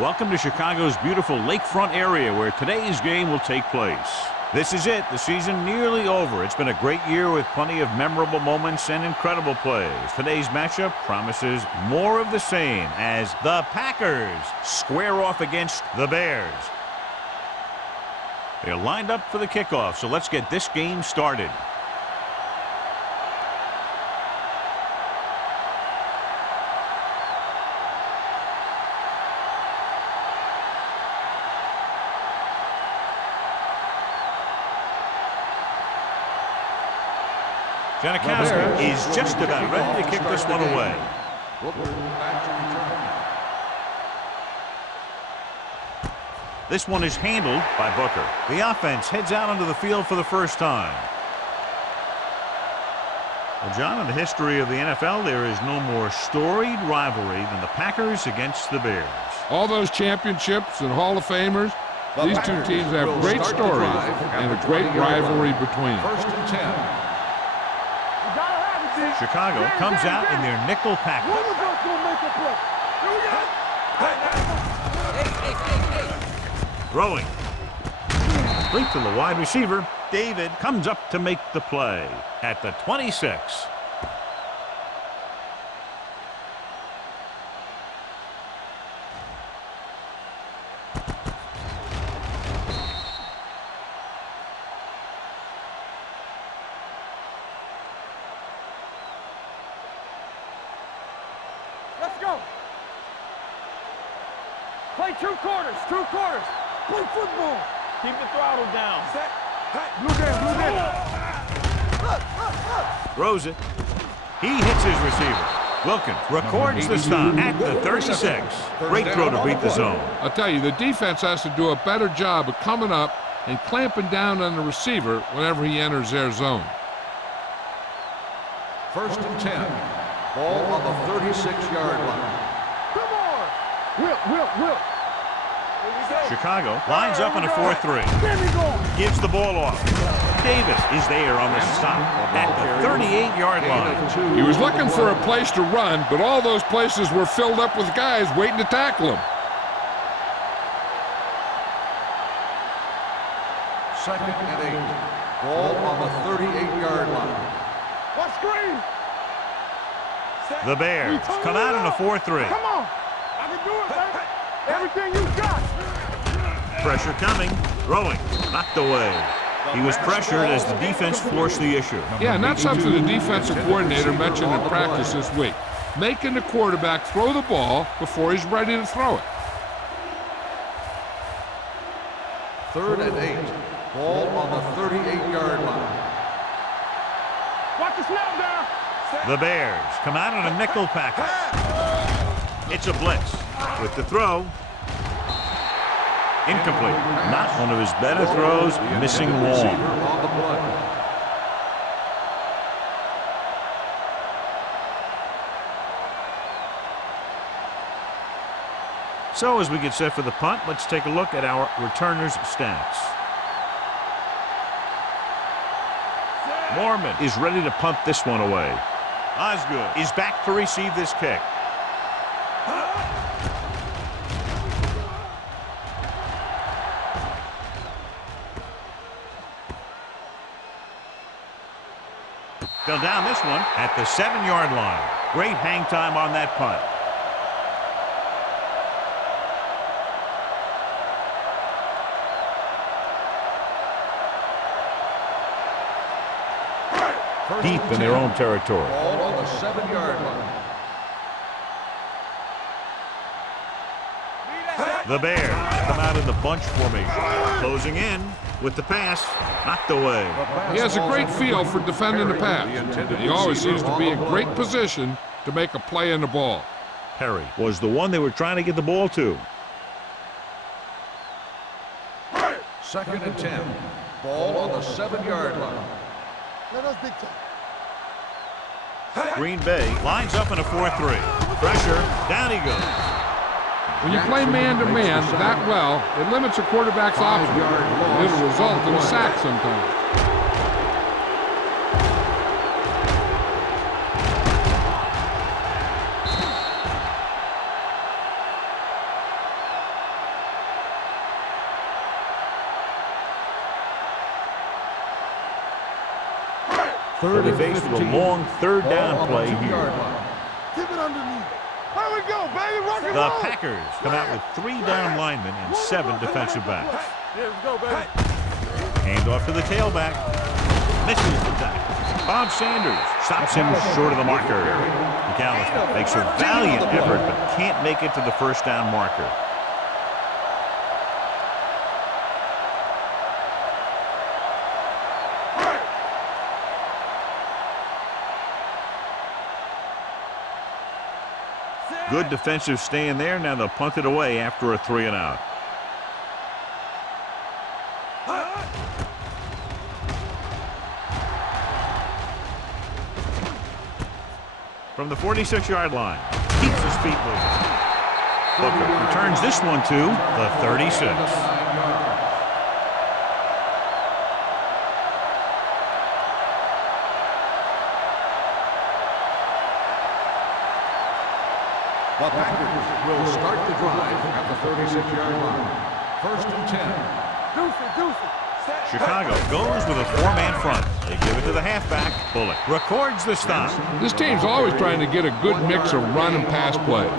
Welcome to Chicago's beautiful lakefront area where today's game will take place. This is it, the season nearly over. It's been a great year with plenty of memorable moments and incredible plays. Today's matchup promises more of the same as the Packers square off against the Bears. They're lined up for the kickoff, so let's get this game started. Janikowski is just about ready to kick this one away. This one is handled by Booker. The offense heads out onto the field for the first time. Well, John, in the history of the NFL, there is no more storied rivalry than the Packers against the Bears. All those championships and Hall of Famers, these two teams have great stories and a great rivalry between them. 1st and 10. Chicago comes out in their nickel package. Throwing. Complete to the wide receiver. David comes up to make the play at the 26. Play two quarters. Play football. Keep the throttle down. Set. Blue down. Throws it. He hits his receiver. Wilkins records the stop at the 36. Great throw to beat the zone. I'll tell you, the defense has to do a better job of coming up and clamping down on the receiver whenever he enters their zone. 1st and 10. Ball on the 36-yard line. Come on. Will. Chicago lines up in a 4-3. Gives the ball off. Davis is there on the stop at the 38-yard line. He was looking for a place to run, but all those places were filled up with guys waiting to tackle him. 2nd and 8. Ball on the 38-yard line. What screen? The Bears come out in a 4-3. Come on. I can do it, man. Everything you got. Pressure coming. Throwing. Knocked away. He was pressured as the defense forced the issue. Yeah, and that's something the defensive coordinator mentioned in practice this week. Making the quarterback throw the ball before he's ready to throw it. 3rd and 8. Ball on the 38-yard line. Watch the snap down. The Bears come out in a nickel package. It's a blitz. With the throw. Incomplete. Not one of his better throws. Missing long. On the play. So as we get set for the punt, let's take a look at our returners' stats. Mormon is ready to punt this one away. Osgood is back to receive this kick. They'll down this one at the 7-yard line. Great hang time on that punt. Deep in their own territory. Ball on the 7-yard line. The Bears come out in the bunch formation. Closing in with the pass. Knocked away. He has a great feel for defending the pass. And he always seems to be in great position to make a play in the ball. Perry was the one they were trying to get the ball to. 2nd and 10. Ball on the 7-yard line. Let us big time. Green Bay lines up in a 4-3. Pressure. Down he goes. When you play man-to-man that well, it limits a quarterback's options. It'll result in a sack sometimes. They'll be faced with a long third down play here. Keep it underneath. Here we go, baby. Rock and The roll. Packers come out with 3 down linemen and 7 defensive backs. Here we go, baby. Hand off to the tailback. Misses the tackle. Bob Sanders stops him short of the marker. McAllister makes a valiant effort but can't make it to the first down marker. Good defensive stand there. Now they'll punt it away after a 3 and out. From the 46-yard line, keeps his feet moving. Booker returns this one to the 36. The Packers will start the drive at the 36-yard line. First and 10. Deuce. Chicago goes with a 4-man front. They give it to the halfback. Bullock records the stop. This team's always trying to get a good mix of run and pass plays.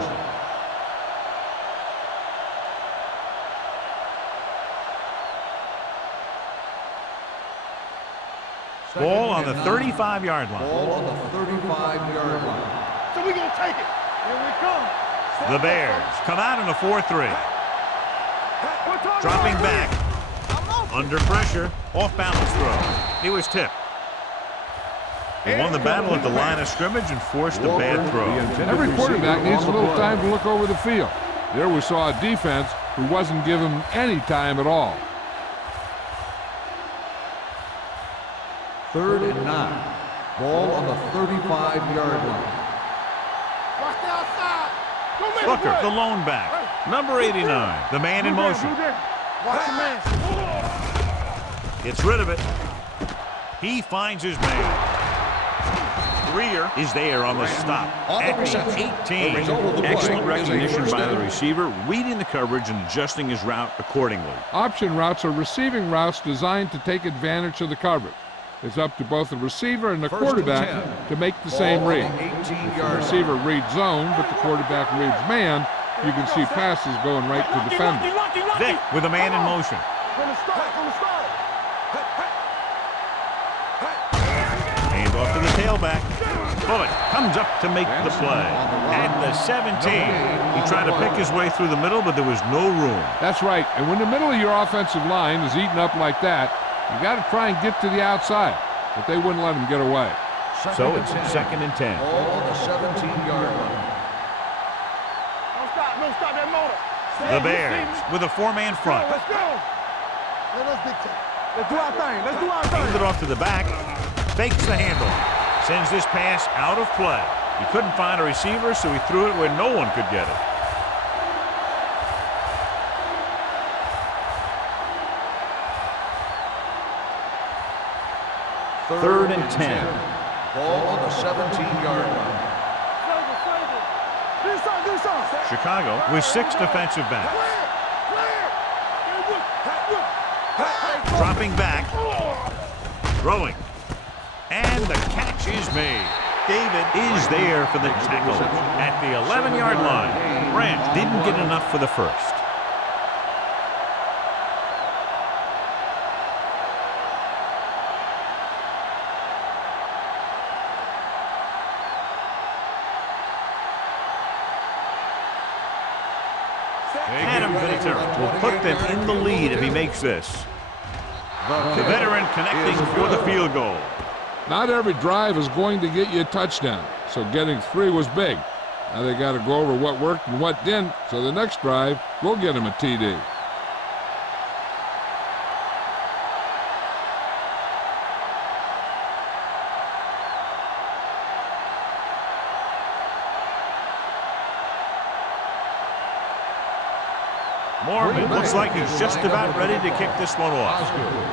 Ball on the 35-yard line. Ball on the 35-yard line. So we gonna take it. Here we come. The Bears come out in a 4-3. Dropping back. Under pressure. Off-balance throw. He was tipped. They won the battle at the line of scrimmage and forced a bad throw. Every quarterback needs a little time to look over the field. There we saw a defense who wasn't given any time at all. 3rd and 9. Ball on the 35-yard line. Watch the outside. Don't make Booker, it the play. lone back. Number 89, the man in motion. Watch the man. Gets rid of it. He finds his man. Greer is there on the stop at the 18. Excellent recognition by the receiver, reading the coverage and adjusting his route accordingly. Option routes are receiving routes designed to take advantage of the coverage. It's up to both the receiver and the quarterback to make the same read. If the receiver reads zone, but the quarterback reads man, you can see passes going right to defenders. Vick with a man in motion. From the start. Hand off to the tailback. Bullock comes up to make the play. At the 17. He tried to pick his way through the middle, but there was no room. That's right, and when the middle of your offensive line is eaten up like that, you got to try and get to the outside, but they wouldn't let him get away. So it's 2nd and 10. Ball on the 17-yard line. Don't stop that motor. The Bears with a 4-man front. Let's go. Let us dictate. Let's do our thing. Hands it off to the back. Fakes the handoff. Sends this pass out of play. He couldn't find a receiver, so he threw it where no one could get it. Third and 10. Ball on the 17-yard line. Do something. Chicago with 6 defensive backs. Dropping back. Throwing. And the catch is made. David is there for the tackle at the 11-yard line. Branch didn't get enough for the first. Adam Vinatieri will put them in the lead if he makes this. The veteran connecting for the field goal. Not every drive is going to get you a touchdown, so getting 3 was big. Now they got to go over what worked and what didn't, so the next drive will get him a TD. Mormon looks like he's just about ready to kick this one off.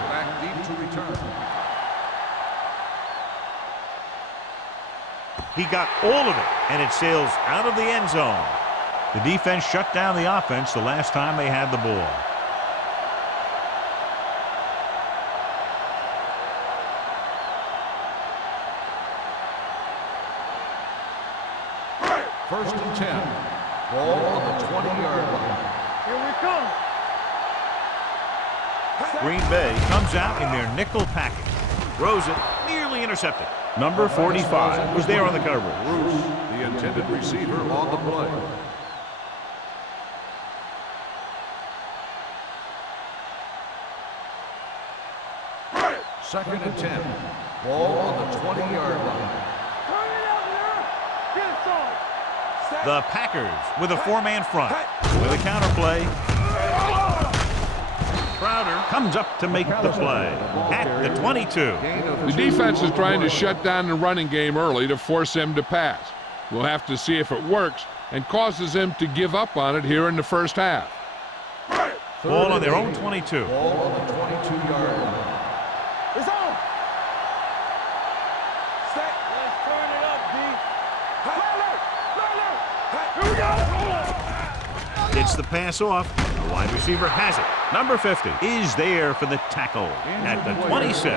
Back deep to return. He got all of it, and it sails out of the end zone. The defense shut down the offense the last time they had the ball. First and 10. Ball on the 20-yard line. Here we come. Green Bay comes out in their nickel package. Throws it, nearly intercepted. Number 45 was there on the coverage. Bruce, the intended receiver on the play. Second and 10. Ball on the 20-yard line. Turn it out there. Get it started. The Packers with a four-man front. With a counter play. Crowder comes up to make the play at the 22. The defense is trying to shut down the running game early to force him to pass. We'll have to see if it works and causes him to give up on it here in the first half. Ball on their own 22. Ball on the 22-yard line. It's on. Set. Let's turn it up, D. Here we go. It's the pass off. The wide receiver has it. Number 50 is there for the tackle at the 26.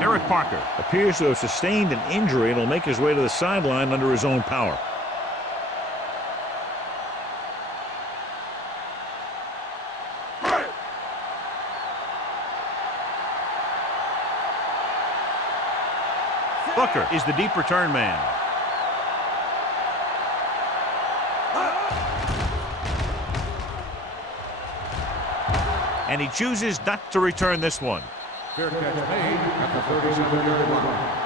Eric Parker appears to have sustained an injury and will make his way to the sideline under his own power. Booker is the deep return man. And he chooses not to return this one. Fair catch made at the 37-yard line.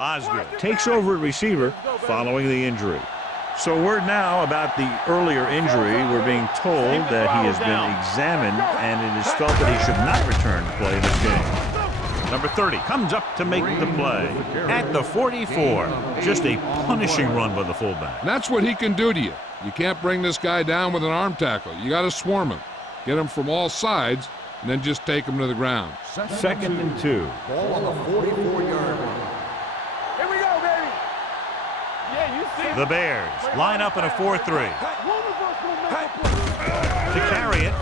Osgood takes over at receiver following the injury. So word now about the earlier injury. We're being told that he has been examined and it is felt that he should not return to play this game. Number 30 comes up to make the play at the 44. Just a punishing run by the fullback. And that's what he can do to you. You can't bring this guy down with an arm tackle. You got to swarm him. Get him from all sides and then just take him to the ground. Second and 2. Ball on the 44-yard line. Here we go, baby. Yeah, you see. The Bears line up in a 4-3. One of us will make a play. To carry it,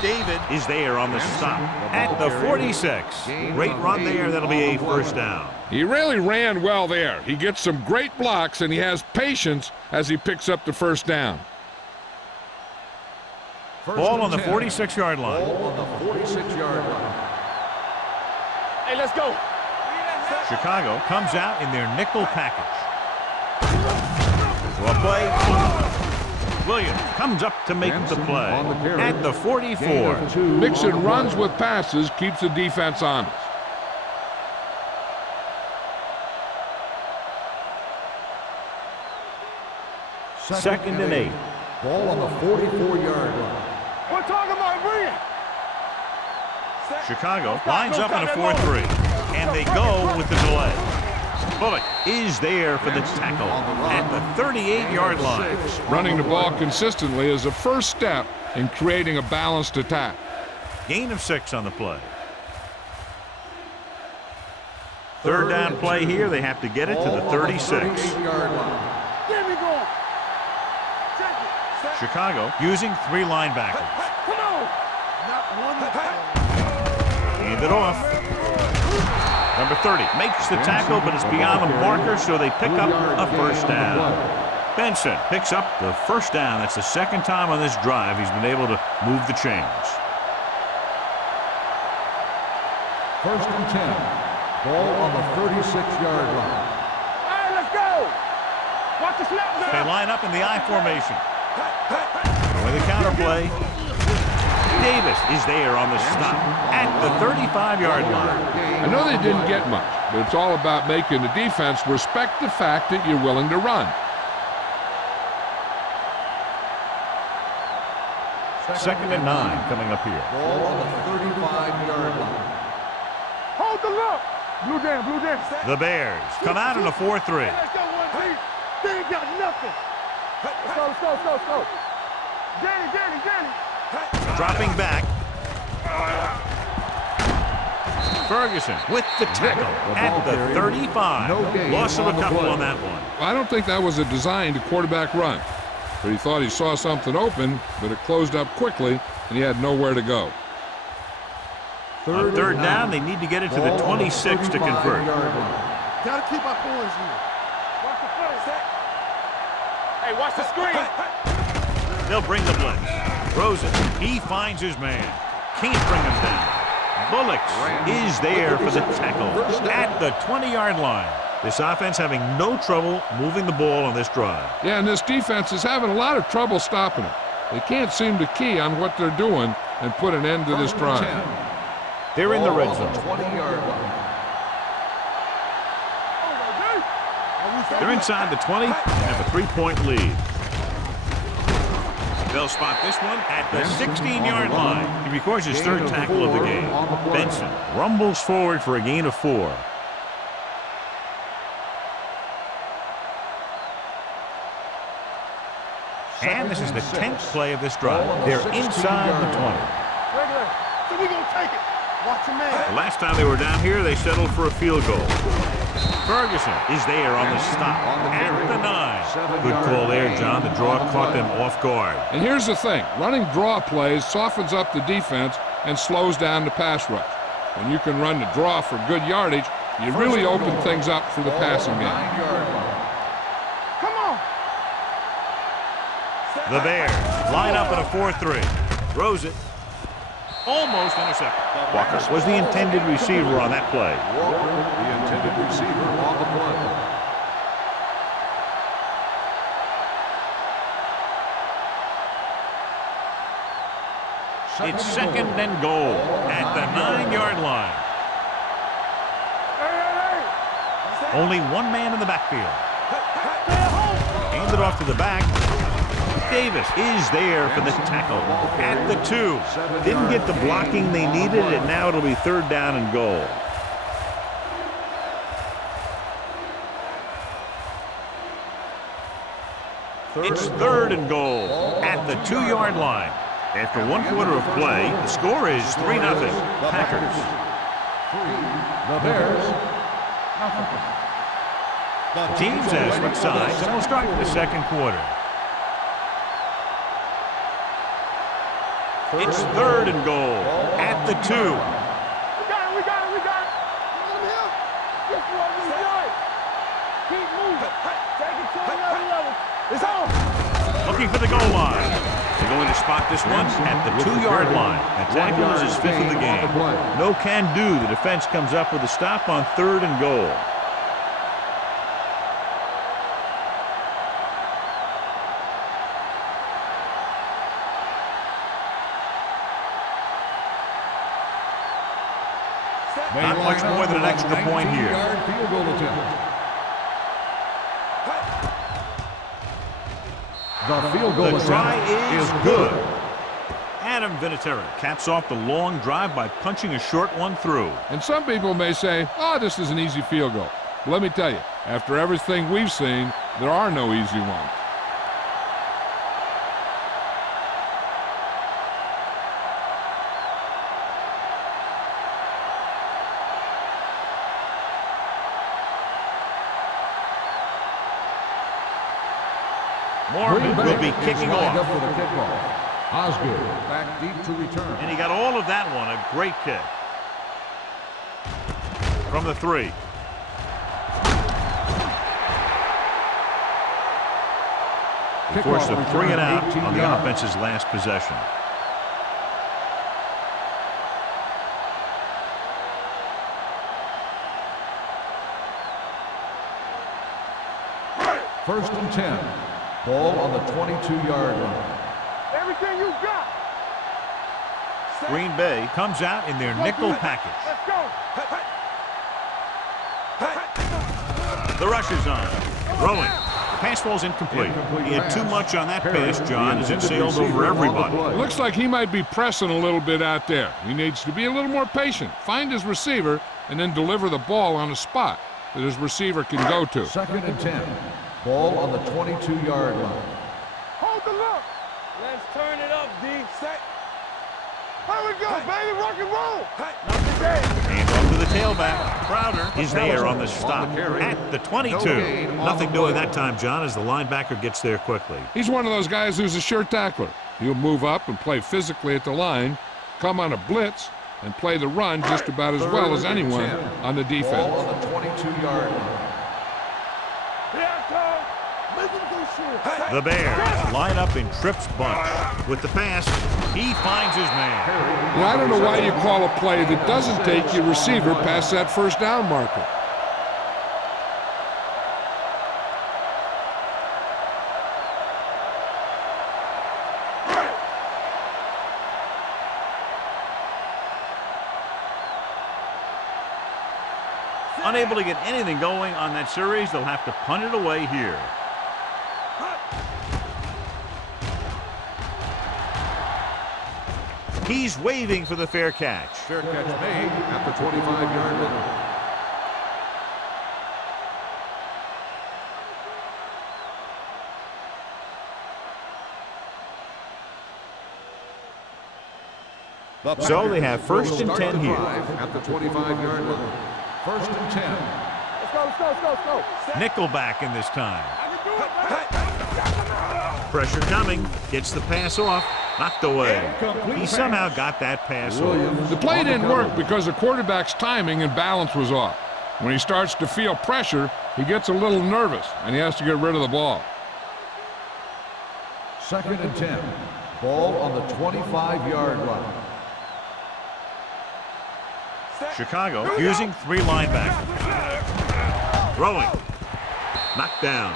David is there on the stop at the 46. Great run there. That'll be a first down. He really ran well there. He gets some great blocks, and he has patience as he picks up the first down. Ball on the 46-yard line. Ball on the 46-yard line. Hey, let's go. Chicago comes out in their nickel package. So a play. Williams comes up to make the play at the 44. Mixing runs with passes keeps the defense honest. Second and 8. Ball on the 44-yard line. We're talking about bringing. Chicago lines up in a 4-3, and they go with the delay. Bullock is there for the tackle at the 38-yard line. Running the ball consistently is a first step in creating a balanced attack. Gain of 6 on the play. Third down play here. They have to get it to the 36. 38-yard line. There we go. Check it. Chicago using 3 linebackers. Come on. Not one. Hand it off. Number 30 makes the tackle, but it's beyond the marker, so they pick up a first down. Benson picks up the first down. That's the second time on this drive he's been able to move the chains. First and 10. Ball on the 36-yard line. All right, let's go. Watch the snap now. They line up in the I formation. With a counter play. Davis is there on the stop at the 35-yard line. I know they didn't get much, but it's all about making the defense respect the fact that you're willing to run. Second and 9 coming up here. Ball on the 35-yard line. Hold the look. Blue down, blue down. The Bears come out in a 4-3. Let's go, one, please. They ain't got nothing. Let's go, let's go, let's go, let's go. Danny. Dropping back. Ferguson with the tackle at the 35. Loss of a couple on that one. I don't think that was a designed quarterback run. but he thought he saw something open, but it closed up quickly, and he had nowhere to go. On third down, they need to get it to the 26 to convert. Gotta keep my boys here. Watch the play. Hey, watch the screen. They'll bring the blitz. Throws it. He finds his man. Can't bring him down. Bullocks is there for the tackle at the 20-yard line. This offense having no trouble moving the ball on this drive. Yeah, and this defense is having a lot of trouble stopping it. They can't seem to key on what they're doing and put an end to this drive. They're in the red zone. 20-yard line. They're inside the 20 and have a 3-point lead. They'll spot this one at the 16-yard line. He records his third tackle of the game. Benson rumbles forward for a gain of 4. And this is the 10th play of this drive. They're inside the 20. Regular. So we gonna take it. Watch your man. The last time they were down here, they settled for a field goal. Ferguson is there on the stop at the 9. Good call there, John. The draw caught them off guard. And here's the thing. Running draw plays softens up the defense and slows down the pass rush. When you can run the draw for good yardage, you really open things up for the passing game. Come on. The Bears line up in a 4-3. Throws it. Almost intercepted. Walker was the intended receiver on that play. Walker, the intended receiver on the play. It's second and goal at the 9-yard line. Only one man in the backfield. Hand it off to the back. Davis is there for the tackle at the 2. Didn't get the blocking they needed, and now it'll be third down and goal. It's third and goal at the 2-yard line. After 1 quarter of play, the score is 3-0. Packers. The Bears. The teams have switched sides, and we'll start the second quarter. It's third and goal at the 2. We got it. Let him help. This is what we like. Keep moving. Take it to another level. It's on. Looking for the goal line. They're going to spot this one at the 2-yard line. That tackle is his 5th of the game. No can do. The defense comes up with a stop on third and goal. Not much more than an extra point here. Field goal attempt. The field goal The try attempt is good. Adam Vinatieri caps off the long drive by punching a short one through. And some people may say, oh, this is an easy field goal. But let me tell you, after everything we've seen, there are no easy ones. Morgan will be kicking off. Up for the kickoff. Osgood back deep to return. And he got all of that one. A great kick. From the 3. He forced a 3 and out on the offense's last possession. First and 10. Ball on the 22-yard line. Everything you got. Green Bay comes out in their nickel package. Let's go. The rush is on. Throwing. The pass falls incomplete. He had too much on that pass, John, as it sailed over everybody. Looks like he might be pressing a little bit out there. He needs to be a little more patient, find his receiver, and then deliver the ball on a spot that his receiver can go to. Second and 10. Ball on the 22-yard line. Hold the look. Let's turn it up, D. Set. Here we go, baby. Rock and roll. And off to the tailback. Crowder is there on the stop at the 22. Nothing doing that time, John, as the linebacker gets there quickly. He's one of those guys who's a sure tackler. He'll move up and play physically at the line, come on a blitz, and play the run just about as well as anyone on the defense. Ball on the 22-yard line. The Bears line up in Tripp's bunch. With the pass, he finds his man. Now, I don't know why you call a play that doesn't take your receiver past that first down marker. Unable to get anything going on that series, they'll have to punt it away here. He's waving for the fair catch. Fair catch made at the 25-yard line. So they have first and 10 here. At the 25-yard line. First and 10. Let's go, let's go, let's go, let's go. Nickelback in this time. I can do it, man. Pressure coming. Gets the pass off. Knocked away. He somehow got that pass off. The play didn't work because the quarterback's timing and balance was off. When he starts to feel pressure, he gets a little nervous, and he has to get rid of the ball. Second and 10. Ball on the 25-yard line. Chicago using three linebackers. Throwing. Knocked down.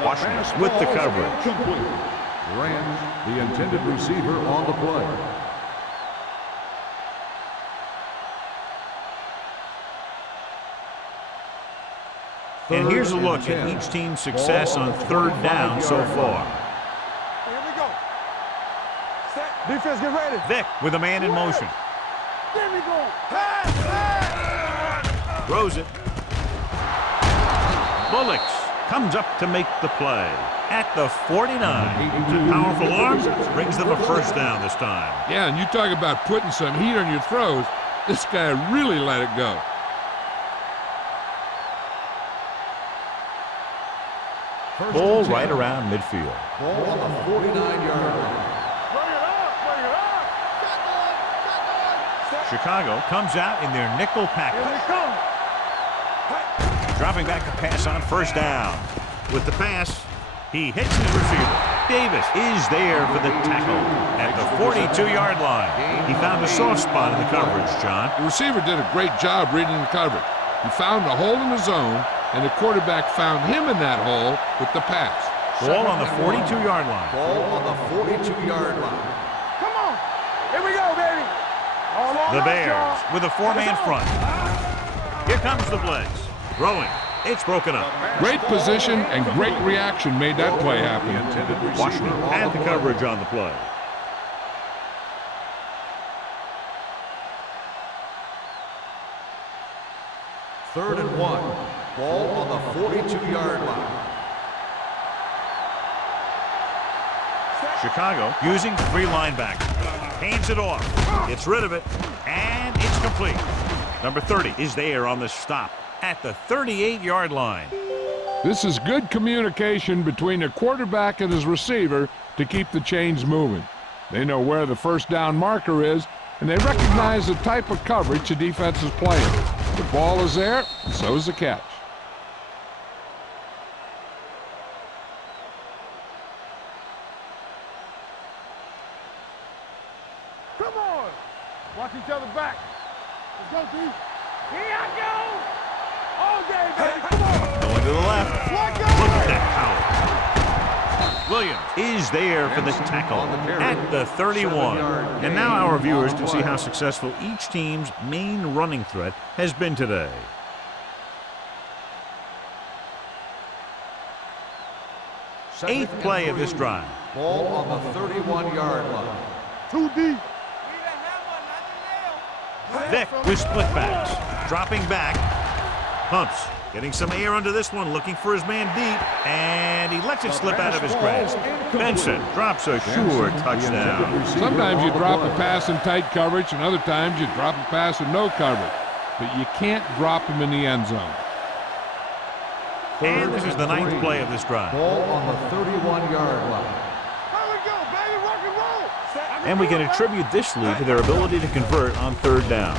Washington with the coverage. Rams, the intended receiver on the play. And here's a look at each team's success on third down so far. Here we go. Set. Defense, get ready. Vick with a man in motion. There we go. Pass, pass. Throws it. Bullocks comes up to make the play at the 49. Powerful arms brings them a first down this time. Yeah, and you talk about putting some heat on your throws. This guy really let it go. Ball right around midfield. Ball on the 49-yard line. Bring it up, bring it up. Chicago comes out in their nickel Here package. we come. Dropping back a pass on first down. With the pass, he hits his receiver. Davis is there for the tackle at the 42-yard line. He found a soft spot in the coverage, John. The receiver did a great job reading the coverage. He found a hole in the zone, and the quarterback found him in that hole with the pass. Ball on the 42-yard line. Ball on the 42-yard line. Come on. Here we go, baby. All on The us, Bears y'all. with a four-man front. Here comes the blitz. Throwing. It's broken up. Great position and great reaction made that play happen. Washington had the coverage on the play. Third and 1. Ball on the 42-yard line. Chicago using three linebackers. Hands it off. Gets rid of it. And it's complete. Number 30 is there on the stop at the 38-yard line. This is good communication between the quarterback and his receiver to keep the chains moving. They know where the first down marker is, and they recognize the type of coverage the defense is playing. The ball is there, and so is the catch. Come on. Watch each other back. Let's go, D. Here I go. All day, baby. Come on. Going to the left. Look at that power. Williams is there for the tackle at the 31. And now our viewers can see how successful each team's main running threat has been today. Eighth play of this drive. Ball on the 31-yard line. 2D. Vick with split backs. Dropping back. Pumps. Getting some air under this one. Looking for his man deep. And he lets it slip out of his grasp. Benson drops a sure touchdown. Sometimes you drop a pass in tight coverage, and other times you drop a pass in no coverage. but you can't drop him in the end zone. And this is the ninth play of this drive. Ball on the 31-yard line. Here we go, baby. Rock and roll. And we can attribute this lead to their ability to convert on third down.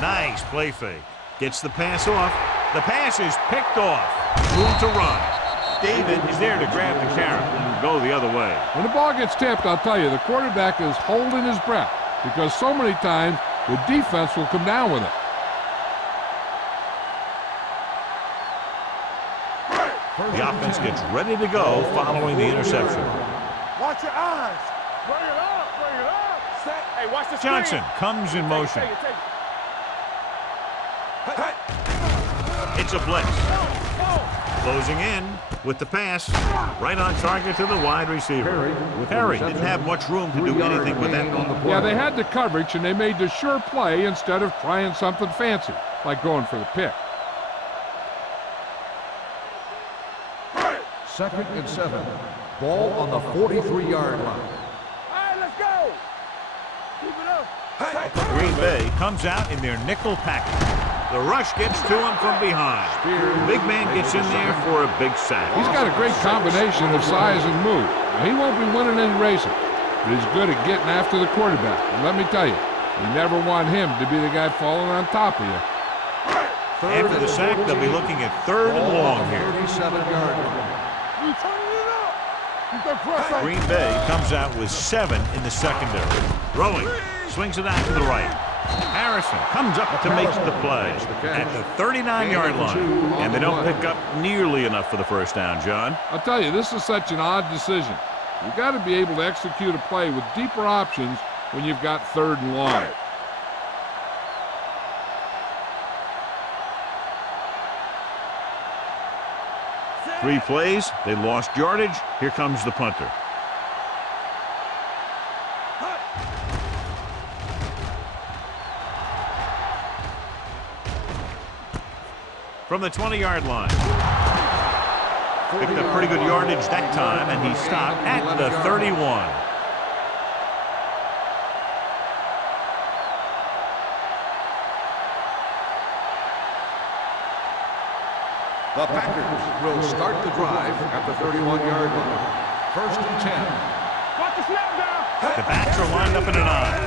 Nice play fake. Gets the pass off. The pass is picked off. Room to run. David is there to grab the carry and go the other way. When the ball gets tipped, I'll tell you, the quarterback is holding his breath because so many times the defense will come down with it. The offense gets ready to go following the interception. Watch your eyes. Bring it up. Bring it up. Set. Hey, watch the screen. Johnson comes in motion. Take it. It's a blitz. Closing in with the pass. Right on target to the wide receiver. Perry didn't have much room to do anything with that one. Yeah, they had the coverage, and they made the sure play instead of trying something fancy, like going for the pick. 2nd and 7. Ball on the 43-yard line. All right, let's go. Keep it up. Green Bay comes out in their nickel package. The rush gets to him from behind. Big man gets in there for a big sack. He's got a great combination of size and move. Now, he won't be winning any races, but he's good at getting after the quarterback. And let me tell you, you never want him to be the guy falling on top of you. After the sack, they'll be looking at 3rd and long here. 37-yard line. You turning it up. Keep that press on. Green Bay comes out with 7 in the secondary. Throwing. Swings it out to the right. Harrison comes up to make the play at the 39-yard line. And they don't pick up nearly enough for the first down, John. I'll tell you, this is such an odd decision. You've got to be able to execute a play with deeper options when you've got 3rd and long. Three plays, they lost yardage. Here comes the punter. From the 20-yard line. Picked up pretty good yardage that time, and he stopped at the 31. The Packers will start the drive at the 31-yard line. 1st and 10. Watch the snap down. The backs are lined up in an eye.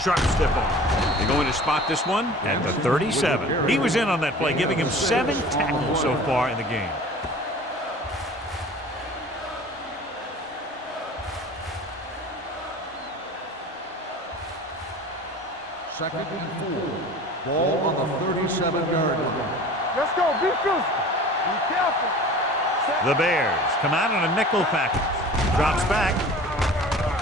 Sharp stiff arm. They're going to spot this one at the 37. He was in on that play, giving him 7 tackles so far in the game. Second and 4. Ball on the 37-yard line. Let's go. Be physical. Be careful. The Bears come out on a nickel package. Drops back.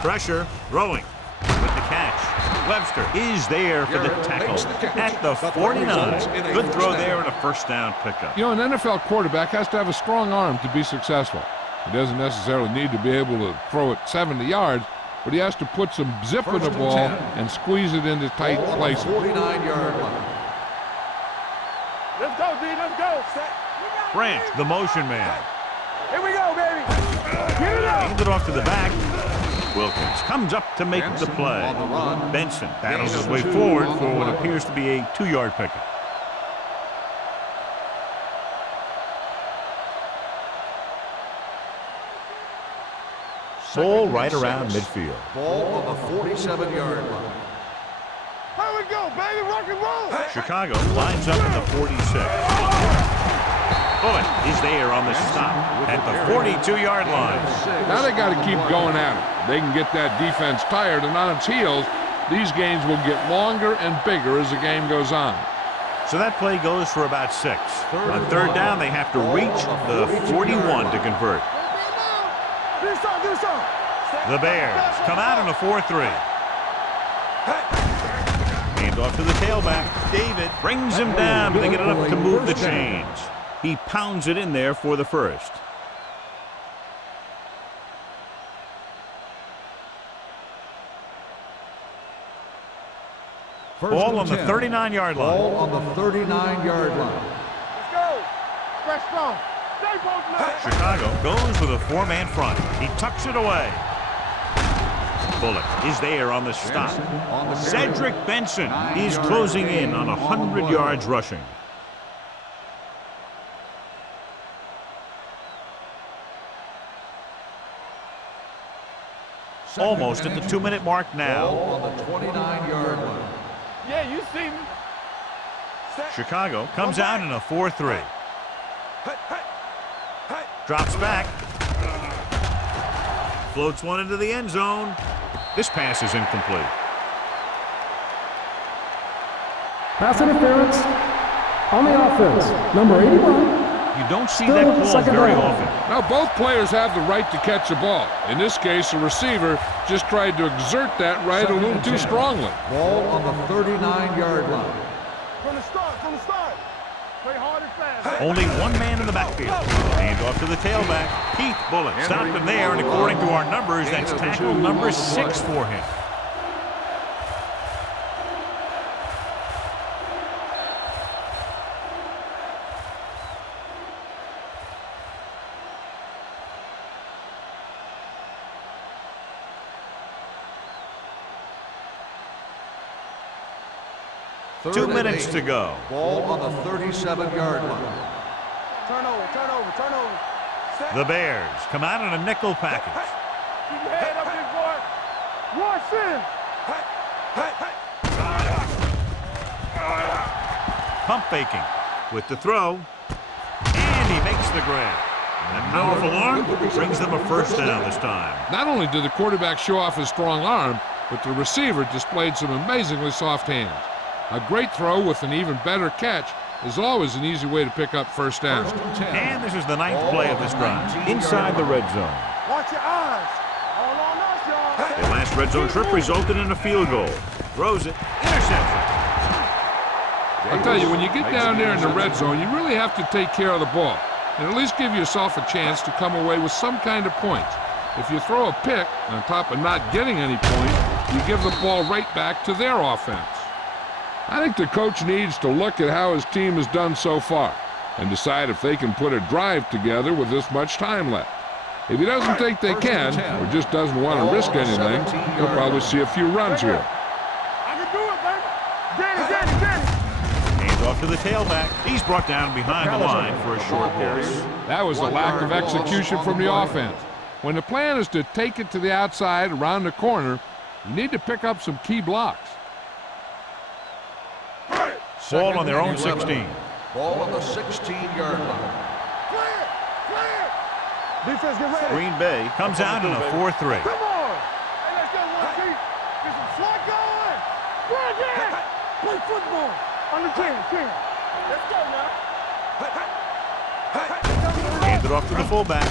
Pressure. Throwing. With the catch. Webster is there for the tackle at the 49. Good throw there and a first down pickup. You know, an NFL quarterback has to have a strong arm to be successful. He doesn't necessarily need to be able to throw it 70 yards, but he has to put some zip in the ball and squeeze it into tight places. 49-yard line. Let's go, D. Let's go. Branch, the motion man. Here we go, baby. Get it up. Hands it off to the back. Wilkins comes up to make the play. Benson battles his way forward for what appears to be a 2-yard pickup. Ball right around midfield. Ball on the 47-yard line. Here we go, baby. Rock and roll. Chicago lines up in the 46. Bullet is there on the stop at the 42-yard line. Now they got to keep going at it. They can get that defense tired and on its heels. These games will get longer and bigger as the game goes on. So that play goes for about 6. On 3rd down, they have to reach the 41 to convert. The Bears come out on a 4-3. Hand off to the tailback. David brings him down, but they get enough to move the chains. He pounds it in there for the first. Ball on the 39-yard line. Ball on the 39-yard line. Let's go. Stretch strong. Stay both legs. Chicago goes with a 4-man front. He tucks it away. Bullock is there on the stop. On the carry. Cedric Benson is 9-yard closing in gain on on the 100 play. yards rushing. Almost at the 2-minute mark now. Ball on the 29-yard line. Yeah, you see me. Chicago comes out in a 4-3. Drops back. Floats one into the end zone. This pass is incomplete. Pass interference on the offense. Number 81. You don't see Still that call second very down. often. Now both players have the right to catch the ball. In this case, the receiver just tried to exert that right a little too strongly. Ball on the 39-yard line. From the start, from the start. Play hard and fast. Only one man in the backfield. Hand off to the tailback. Keith Bullock stopped him there, and according to our numbers, that's tackle number 6 for him. Third 2 and minutes 8. to go. Ball on the 37-yard line. Turnover, turnover, turnover. The Bears come out in a nickel package. Keep your head up, big boy. Watch in. Pump faking with the throw. And he makes the grab. That powerful arm brings them a first down this time. Not only did the quarterback show off his strong arm, but the receiver displayed some amazingly soft hands. A great throw with an even better catch is always an easy way to pick up first down. First and 10. And this is the 9th play of this drive. Inside the red zone. Watch your eyes. All on us, y'all. The last red zone trip resulted in a field goal. Throws it. Interception. I'll tell you, when you get down there in the red zone, you really have to take care of the ball and at least give yourself a chance to come away with some kind of points. If you throw a pick, on top of not getting any points, you give the ball right back to their offense. I think the coach needs to look at how his team has done so far and decide if they can put a drive together with this much time left. If he doesn't think they can, or just doesn't want to risk anything, he'll probably see a few runs here. I can do it, baby. Danny. Hands off to the tailback. He's brought down behind the line for a short carry. That was a lack of execution from the offense. When the plan is to take it to the outside around the corner, you need to pick up some key blocks. Ball on their own 16. Ball on the 16-yard line. Clear. Defense, get ready. Green Bay comes out in a 4-3. Come on. Hey, let's get one, T. Get some slot going. Bring it. Play football. On the 10. Let's go now. Hand it off to the fullback.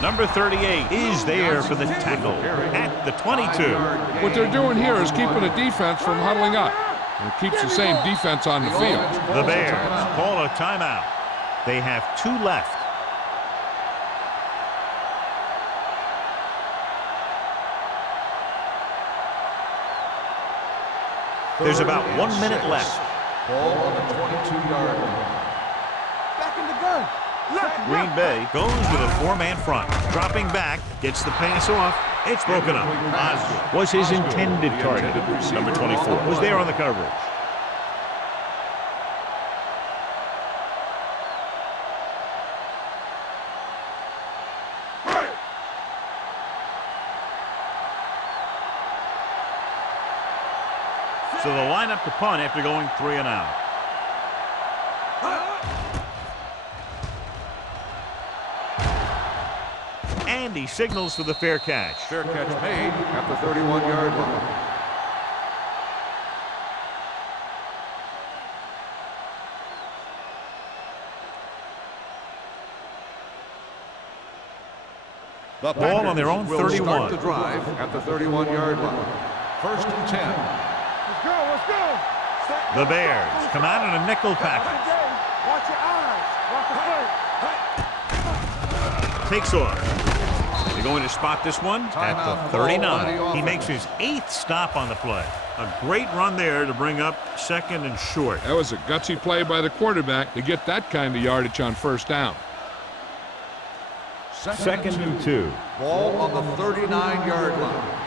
Number 38 is there for the tackle at the 22. What they're doing here is keeping the defense from huddling up. And it keeps the same defense on the field. The Bears call a timeout. They have 2 left. There's about 1 minute left. Ball on the 22-yard line. Back in the gun. Green Bay goes with a 4-man front. Dropping back, gets the pass off. It's broken up. Oz was his intended target. Number 24 was there on the coverage. So the lineup to punt after going 3 and out. And he signals for the fair catch. Fair catch made at the 31-yard line. The Ball on their own will 31. Start the drive at the 31-yard line. First and 10. Let's go. The Bears come out in a nickel package. Watch your eyes. Watch the play. Takes off. They're going to spot this one at the 39. He makes his 8th stop on the play. A great run there to bring up 2nd and short. That was a gutsy play by the quarterback to get that kind of yardage on first down. Second and 2. Ball on the 39-yard line.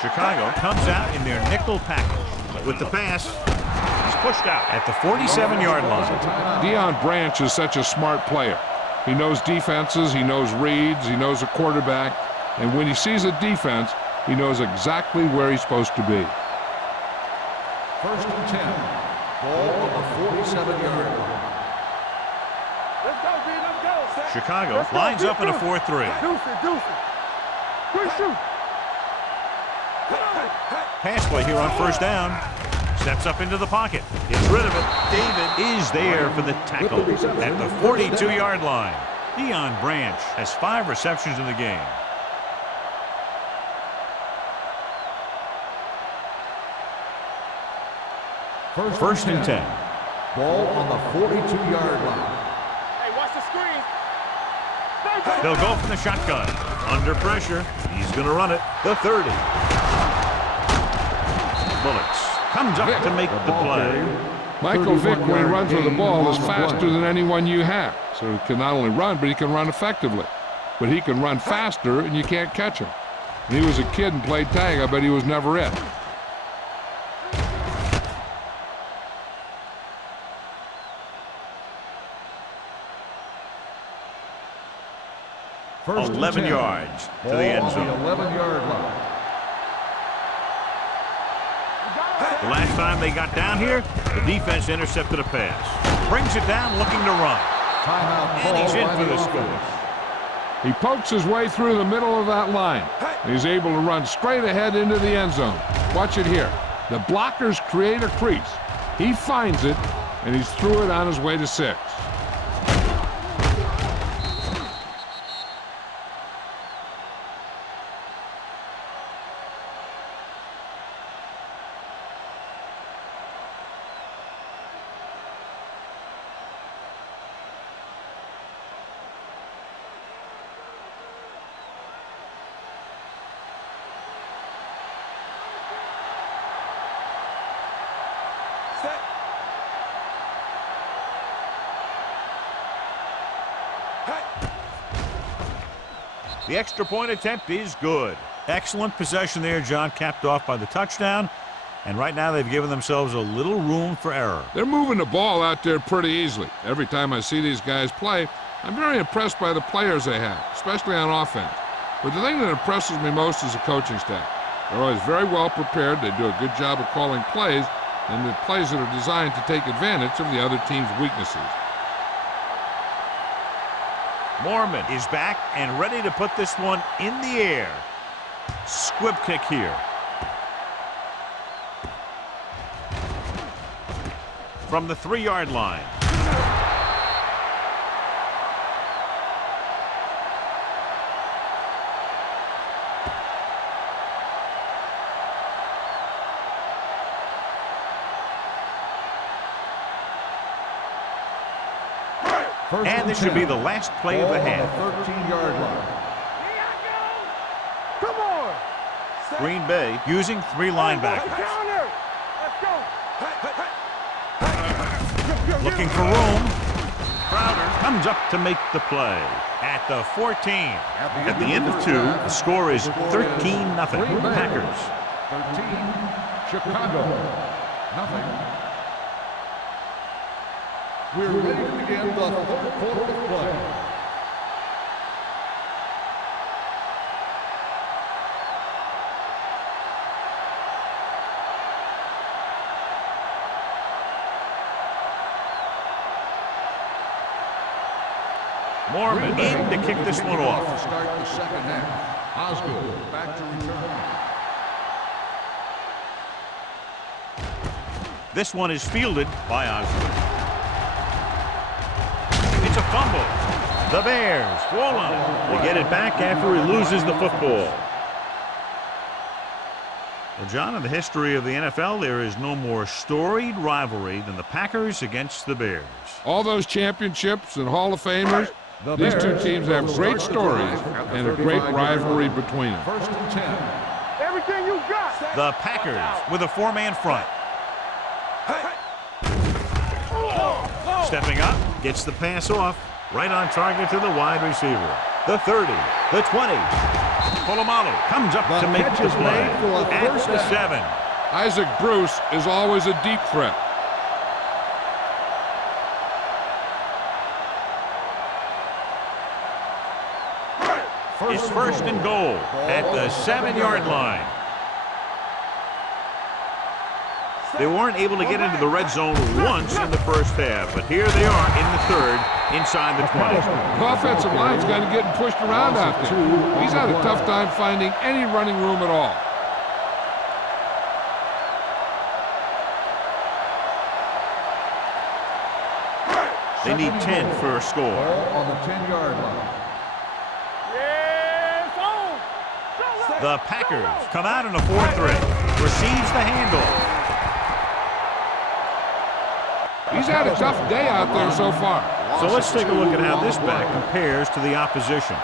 Chicago comes out in their nickel package. With the pass, he's pushed out at the 47-yard line. Deion Branch is such a smart player. He knows defenses, he knows reads, he knows a quarterback, and when he sees a defense, he knows exactly where he's supposed to be. First and 10. Ball on the 47-yard line. Let's go, B, let's go. Chicago Let's go, lines up in a 4-3. Deuce it, deuce it. Quick shoot. Pass play here on first down. Steps up into the pocket. Gets rid of it. David is there for the tackle at the 42-yard line. Deion Branch has 5 receptions in the game. First and 10. Ball on the 42-yard line. Hey, watch the screen. They'll go from the shotgun. Under pressure. He's going to run it. The 30. Bullets comes up to make the play. Michael Vick, when he runs with the ball, is faster than anyone you have. So he can not only run, but he can run effectively. But he can run faster, and you can't catch him. When he was a kid and played tag, I bet he was never it. First 11 10. yards to Ball the end on zone. the 11-yard line. The last time they got down here, the defense intercepted a pass. Brings it down, looking to run. Timeout And he's called in by for the the score. offense. He pokes his way through the middle of that line. He's able to run straight ahead into the end zone. Watch it here. The blockers create a crease. He finds it, and he's through it on his way to 6. The extra point attempt is good. Excellent possession there, John, capped off by the touchdown. And right now they've given themselves a little room for error. They're moving the ball out there pretty easily. Every time I see these guys play, I'm very impressed by the players they have, especially on offense. But the thing that impresses me most is the coaching staff. They're always very well prepared. They do a good job of calling plays, and the plays that are designed to take advantage of the other team's weaknesses. Mormon is back and ready to put this one in the air. Squib kick here. From the 3-yard line. And this should be the last play of the half. 13-yard line. Come on. Green Bay using 3 linebackers. Counter. Let's go. Looking for room. Crowder comes up to make the play at the 14. At the end of 2, the score is 13-0 Packers. 13, Chicago, nothing. We're ready to begin the third quarter of play. Mormon in to kick this one off. To start the second half. Osgood back to return. This one is fielded by Osgood. It's a fumble. The Bears fall on it. They get it back after he loses the football. Well, John, in the history of the NFL, there is no more storied rivalry than the Packers against the Bears. All those championships and Hall of Famers, these two teams have great stories and a great rivalry between them. First and 10. Everything you got. The Packers with a 4-man front. Stepping up, gets the pass off, right on target to the wide receiver. The 30, the 20, Polamalu comes up to make the play at the 7. Isaac Bruce is always a deep threat. It's first and goal at the 7-yard line. They weren't able to get into the red zone once in the first half, but here they are in the third, inside the 20. The offensive line's kind of getting pushed around out there. He's had a tough time finding any running room at all. They need 10 for a score. On the 10-yard line. The Packers come out in a 4-3. Receives the handoff. He's had a tough day out there so far. So let's take a look at how this back compares to the opposition.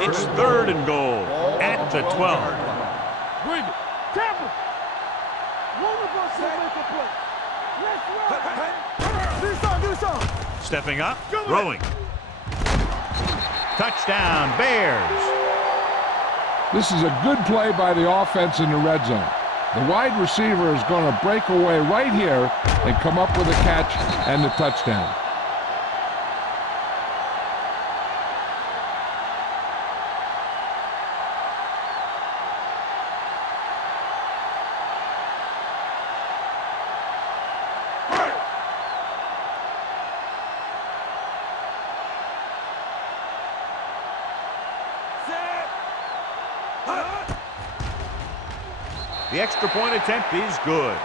It's third and goal at the 12. Tampa. One of us will make a play. Let's run. Do something. Stepping up, throwing. Touchdown, Bears. This is a good play by the offense in the red zone. The wide receiver is going to break away right here and come up with a catch and the touchdown. The extra point attempt is good.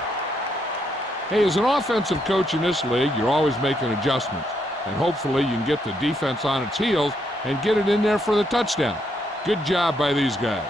Hey, as an offensive coach in this league, you're always making adjustments. And hopefully you can get the defense on its heels and get it in there for the touchdown. Good job by these guys.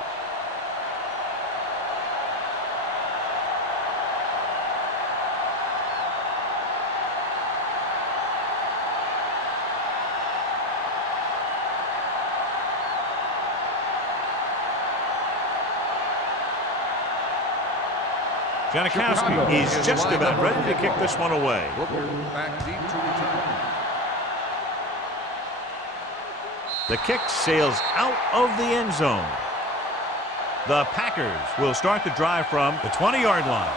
Janikowski is just about ready to kick this one away. Back deep to return. The kick sails out of the end zone. The Packers will start the drive from the 20-yard line.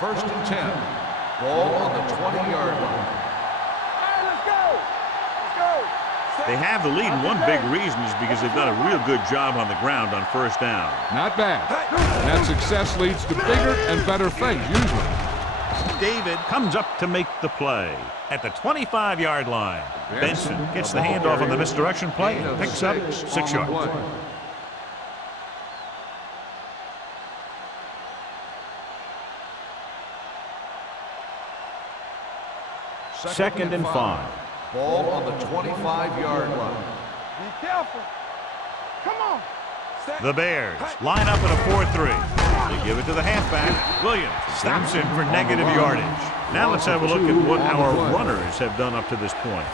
First and 10. Ball on the 20-yard line. They have the lead, and one big reason is because they've done a real good job on the ground on first down. Not bad. That success leads to bigger and better things, usually. David comes up to make the play at the 25-yard line. Benson gets the handoff on the misdirection play and picks up 6 yards. Second and 5. Ball on the 25-yard line. Be careful. Come on. The Bears line up in a 4-3. They give it to the halfback. Williams stops him for negative yardage. Now let's have a look at what our runners have done up to this point.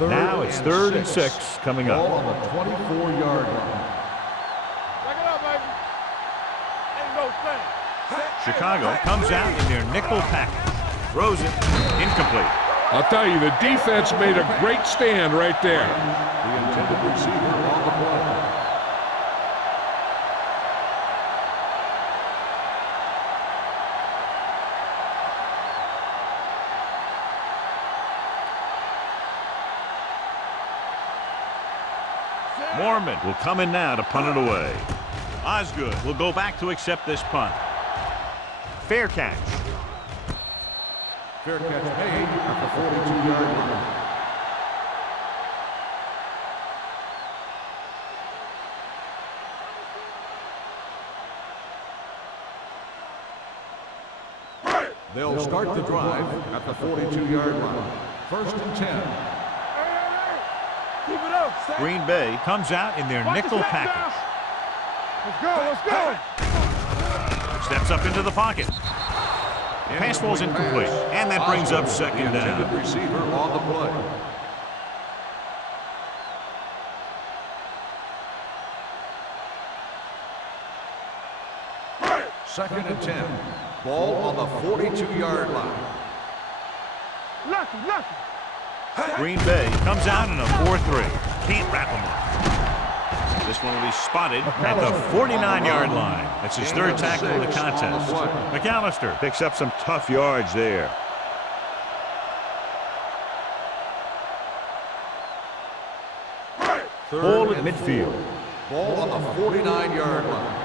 Now it's 3rd and 6 coming Ball up. on the 24-yard line. Check it out, baby. Ain't no thing. Chicago comes out in their nickel package. Throws it. Incomplete. I'll tell you, the defense made a great stand right there. The intended receiver on the play. Mormon will come in now to punt it away. Osgood will go back to accept this punt. Fair catch. Fair catch made at the 42-yard line. They'll start the drive at the 42-yard line. First and 10. Keep it up. Green Bay comes out in their nickel package. Let's go. Let's go. Steps up into the pocket. The pass ball's incomplete, and that brings up second down. The receiver on the play. Second and 10. Ball on the 42-yard line. Lucky. Green Bay comes out in a 4-3. Can't wrap him up. This one will be spotted at the 49-yard line. That's his third tackle of the contest. McAllister picks up some tough yards there. Ball at midfield. Ball on the 49-yard line.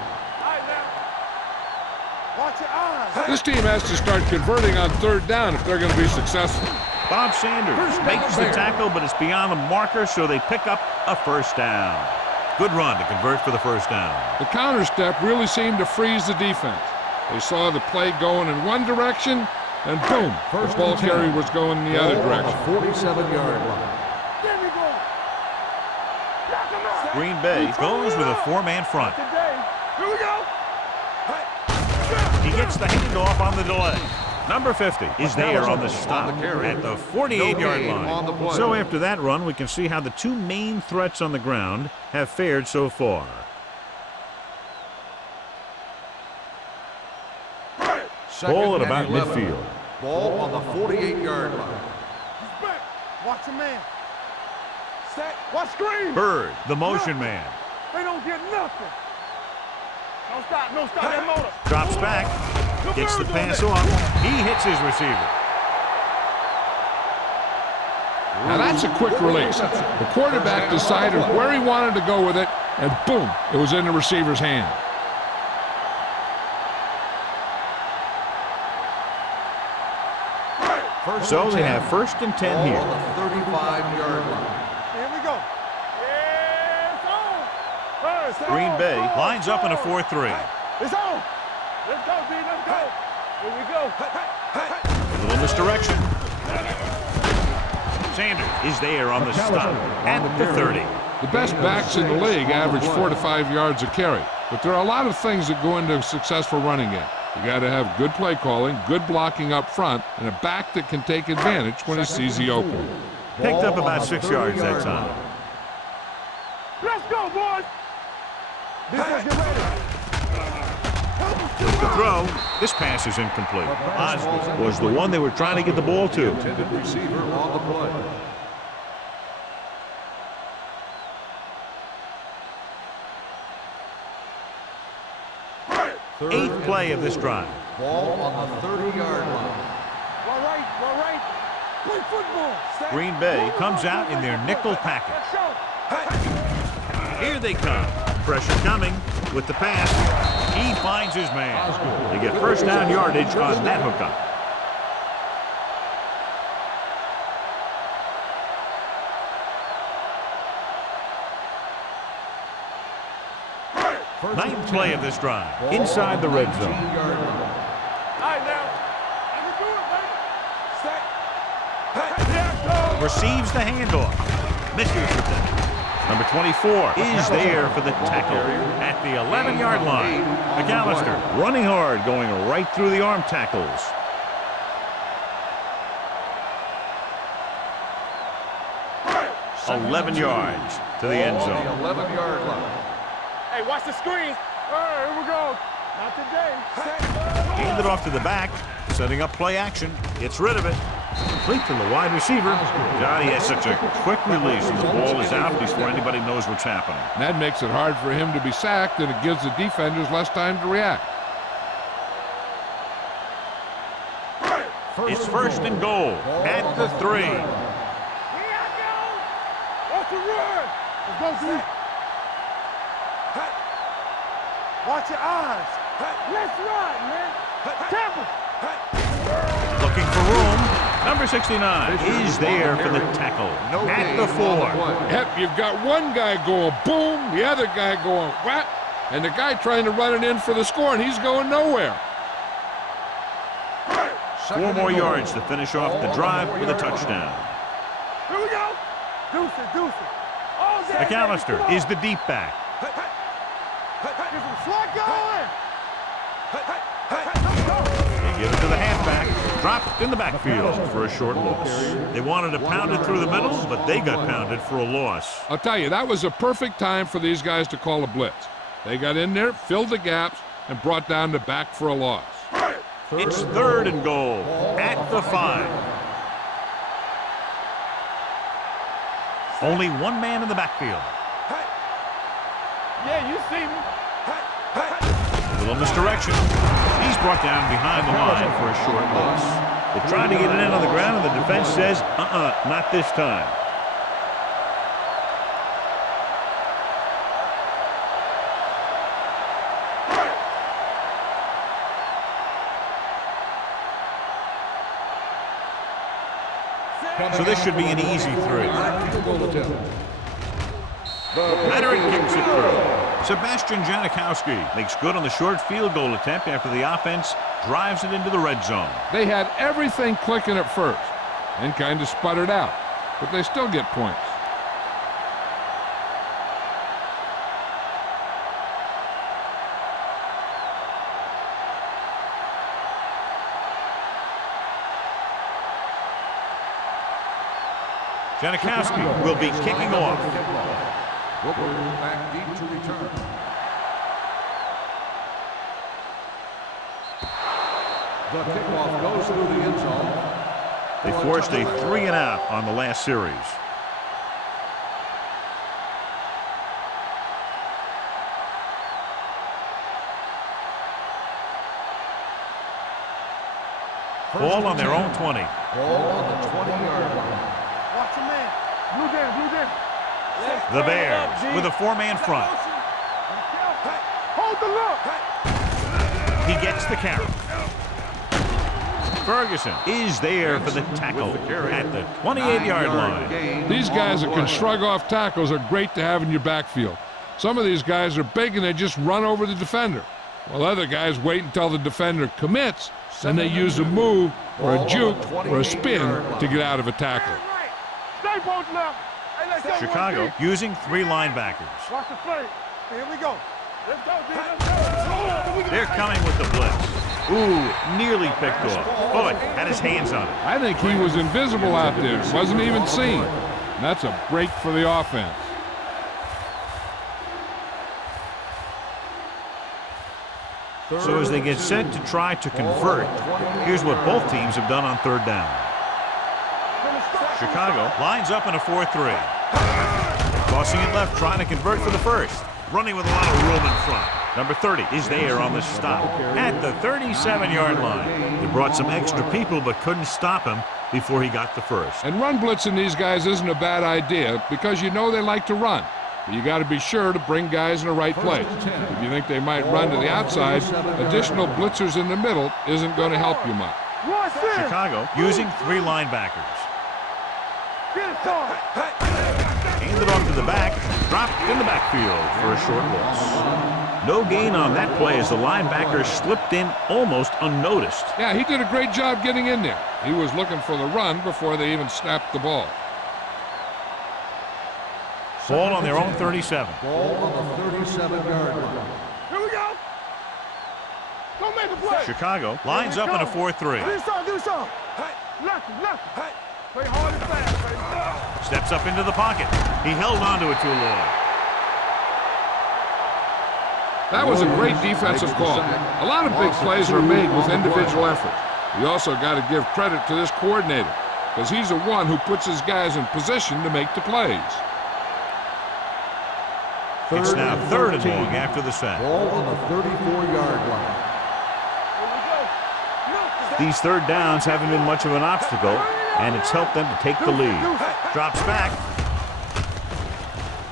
Watch your eyes. This team has to start converting on third down if they're going to be successful. Bob Sanders makes the tackle, but it's beyond the marker, so they pick up a first down. Good run to convert for the first down. The counter step really seemed to freeze the defense. They saw the play going in one direction, and boom, the ball carrier was going in the other direction. 47-yard line. There we go. Knock him out. Green Bay goes with a four-man front. Today. Here we go. He gets the handoff on the delay. Number 50 is there on the stop at the 48-yard line. So after that run, we can see how the two main threats on the ground have fared so far. Ball at about midfield. Ball on the 48-yard line. He's back. Watch a man. Set. Watch screen. Bird, the motion man. They don't get nothing. No stop that motor. Drops back, gets the pass off. He hits his receiver. Now that's a quick release. The quarterback decided where he wanted to go with it, and boom, it was in the receiver's hand. So they have first and 10 here. On the 35-yard line. Here we go. Yeah, it's on. Green Bay lines up in a 4-3. It's on. Let's go, D. Let's go. Here we go. A little misdirection. Sanders is there on the stop at the 30. The best backs in the league average 4 to 5 yards a carry, but there are a lot of things that go into a successful running game. You got to have good play calling, good blocking up front, and a back that can take advantage when he sees the opening. Picked up about 6 yards that time. Let's go, boys. Defense, get ready. With the throw, this pass is incomplete. Osborne was the one they were trying to get the ball to. Intended receiver on the play. Eighth play of this drive. Ball on the 30-yard line. All right. Play football. Green Bay comes out in their nickel package. Let's go. Here they come. Pressure coming with the pass. He finds his man. They get first down yardage on that hookup. Ninth play of this drive. Inside the red zone. All right, now. Let me do it, baby. Set. Receives the handoff. Misses with that. Number 24 is there for the tackle at the 11-yard line. McAllister running hard, going right through the arm tackles. Second 11 yards to the end zone. On the 11-yard line. Hey, watch the screen. All right, here we go. Not today. Set. Hand it off to the back, setting up play action. Gets rid of it. Complete to the wide receiver. God, he has such a quick release. The ball is out before anybody knows what's happening. And that makes it hard for him to be sacked, and it gives the defenders less time to react. It's first and goal at the 3. Here I go. Watch the run. Let's go, D. Watch your eyes. Let's run, man. Tackle. Looking for room. Number 69 is there for the tackle at the 4. Yep, you've got one guy going boom, the other guy going what, and the guy trying to run it in for the score, and he's going nowhere. 4 more yards to finish off the drive with a touchdown. Here we go. Deuce it. All day, McAllister baby. is the deep back. Get some slack going. They give it to the halfback. Dropped in the backfield for a short loss. They wanted to pound it through the middle, but they got pounded for a loss. I'll tell you, that was a perfect time for these guys to call a blitz. They got in there, filled the gaps, and brought down the back for a loss. It's 3rd and goal at the 5. Only one man in the backfield. Yeah, you see me. A little misdirection. He's brought down behind the line for a short loss. They tried to get it in on the ground, and the defense says, not this time. So this should be an easy 3. Veteran kicks it through. Sebastian Janikowski makes good on the short field goal attempt after the offense drives it into the red zone. They had everything clicking at first and kind of sputtered out, but they still get points. Janikowski will be kicking off. Back deep to return. The kickoff goes through the end zone. They forced a 3-and-out on the last series. Ball on their own 20. Ball on the 20-yard line. Watch your man. Blue down, blue down. The Bears with a 4-man front. Hold the look. He gets the carry. Ferguson is there for the tackle at the 28-yard line. These guys that can shrug off tackles are great to have in your backfield. Some of these guys are big and they just run over the defender, while other guys wait until the defender commits, and they use a move or a juke or a spin to get out of a tackle. Stay both left. Hey, let's go. Chicago using 3 linebackers. Watch the play. Here we go. Let's go, D. Let's go. They're coming with the blitz. Ooh, nearly picked off. Bullock had his hands on it. I think he was invisible out there. Wasn't even seen. And that's a break for the offense. So as they get set to try to convert, here's what both teams have done on 3rd down. Chicago lines up in a 4-3. Tossing it left, trying to convert for the first. Running with a lot of room in front. Number 30 is there on the stop at the 37-yard line. They brought some extra people but couldn't stop him before he got the first. And run blitzing these guys isn't a bad idea because you know they like to run. But you got to be sure to bring guys in the right place. If you think they might run to the outside, additional blitzers in the middle isn't going to help you much. Chicago using 3 linebackers. Handed off to the back, dropped in the backfield for a short loss. No gain on that play as the linebacker slipped in almost unnoticed. Yeah, he did a great job getting in there. He was looking for the run before they even snapped the ball. Ball on their own 37. Ball on the 37-yard line. Here we go. Don't make a play. Chicago lines up in a 4-3. Do something. Left. Play hard and fast, baby. Steps up into the pocket. He held onto it too long. That was a great defensive call. A lot of big plays are made with individual effort. You also got to give credit to this coordinator because he's the one who puts his guys in position to make the plays. It's now 3rd and long after the sack. Ball on the 34-yard line. These 3rd downs haven't been much of an obstacle, and it's helped them to take the lead. Drops back.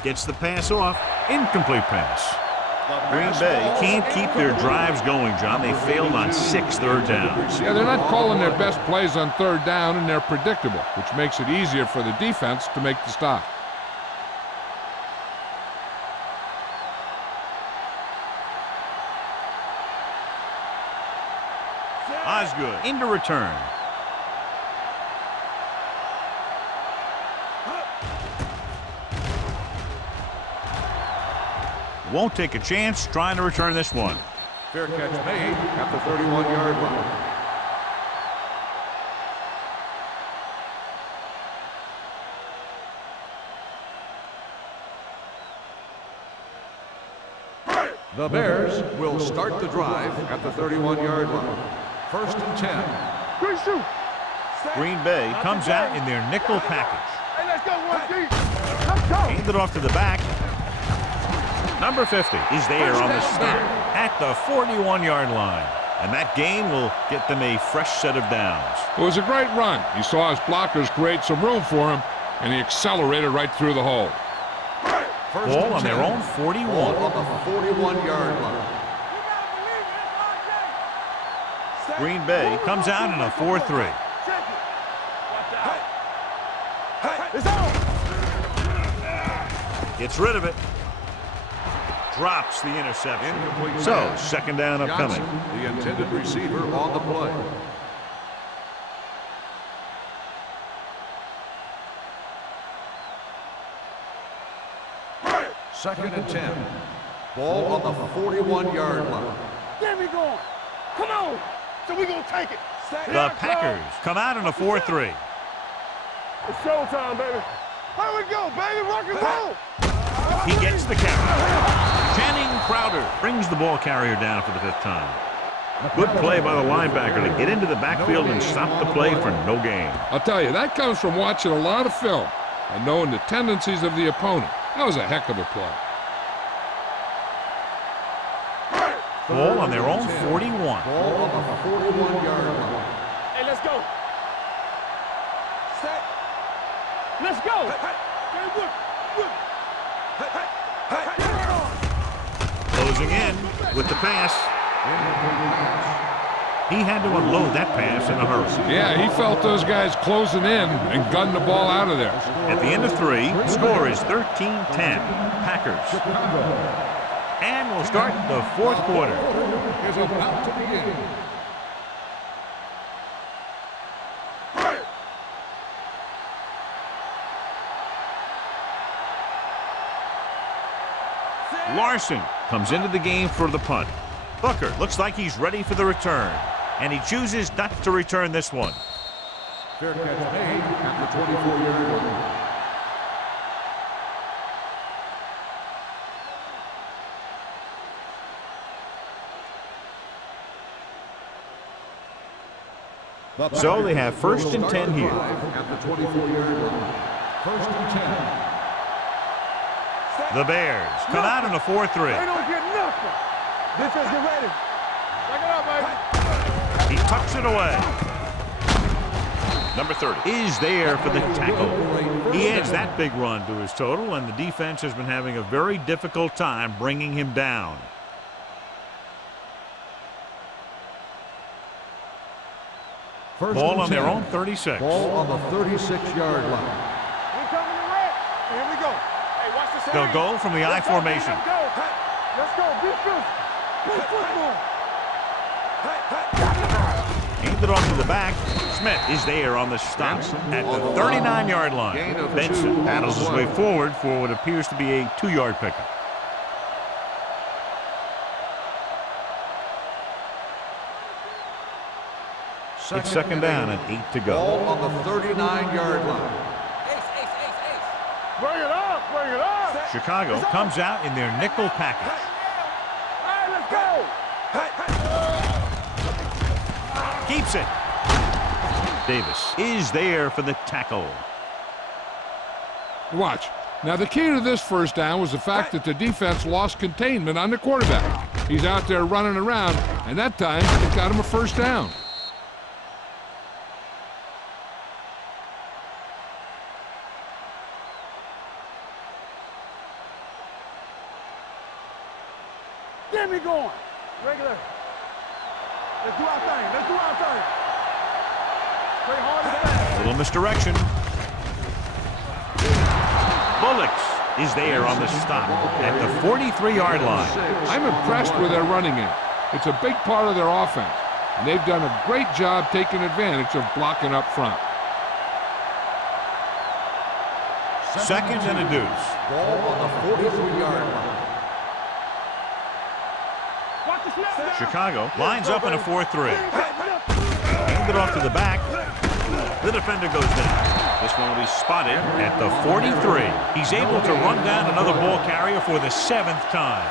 Gets the pass off. Incomplete pass. Green Bay can't keep their drives going, John. They failed on 6 third downs. Yeah, they're not calling their best plays on 3rd down, and they're predictable, which makes it easier for the defense to make the stop. Osgood into return. Won't take a chance trying to return this one. Fair catch made at the 31-yard line. The Bears will start the drive at the 31-yard line. First and 10. Good shoot. Green Bay comes out in their nickel package. Hey, let's go, one deep. Let's go. Hand it off to the back. Number 50 is there on the stop at the 41-yard line. And that gain will get them a fresh set of downs. It was a great run. He saw his blockers create some room for him, and he accelerated right through the hole. First Ball and on 10. their own 41. Ball on the 41-yard line. Green Bay comes out in a 4-3. It's out. Gets rid of it. Drops the interception. Incomplete So, pass. second down upcoming. Johnson, the intended receiver, on the play. Second and 10. Ball on the 41-yard line. Get me going. Come on. So we gonna take it. The Packers come out in a 4-3. It's showtime, baby. Here we go, baby. Rock and roll. He gets the carry. Channing Crowder brings the ball carrier down for the 5th time. Good play by the linebacker to get into the backfield and stop the play for no gain. I'll tell you, that comes from watching a lot of film and knowing the tendencies of the opponent. That was a heck of a play. Ball on their own 41. Ball on the 41-yard line. Hey, let's go. Set. Let's go. Closing in with the pass. He had to unload that pass in a hurry. Yeah, he felt those guys closing in and gunned the ball out of there. At the end of 3, score is 13-10. Packers. And we'll start the 4th quarter. Is about to begin. Larson comes into the game for the punt. Booker looks like he's ready for the return. And he chooses not to return this one. Fair catch made at the 24-yard line. So they have 1st and 10 here. At the 24-yard line. 1st and 10. The Bears come out in a 4-3. They don't get nothing. Defense, get ready. Back it up, baby. He tucks it away. Number 30 is there for the tackle. He adds that big run to his total, and the defense has been having a very difficult time bringing him down. Ball on their own 36. Ball on the 36-yard line. We coming to red. Here we go. Hey, watch the They'll go from the I formation. Let's go. Let's go. Be physical. Play football. Hand it off to the back. Smith is there on the stop at the 39-yard line. Benson battles his way forward for what appears to be a 2-yard pickup. It's second down and 8 to go. Ball on the 39-yard line. Bring it up. Bring it up. Chicago comes out in their nickel package. All right, let's go. Keeps it. Davis is there for the tackle. Watch. Now, the key to this first down was the fact that the defense lost containment on the quarterback. He's out there running around, and that time it got him a first down. Get me going. Regular. Let's do our thing. Let's do our thing. Play hard and fast. Little misdirection. Bullocks is there on the stop at the 43-yard line. I'm impressed with their running game. It's a big part of their offense, and they've done a great job taking advantage of blocking up front. Second and a deuce. Ball on the 43-yard line. Watch the snap. Chicago lines up in a 4-3. Hand it off to the back. The defender goes down. This one will be spotted at the 43. He's able to run down another ball carrier for the 7th time.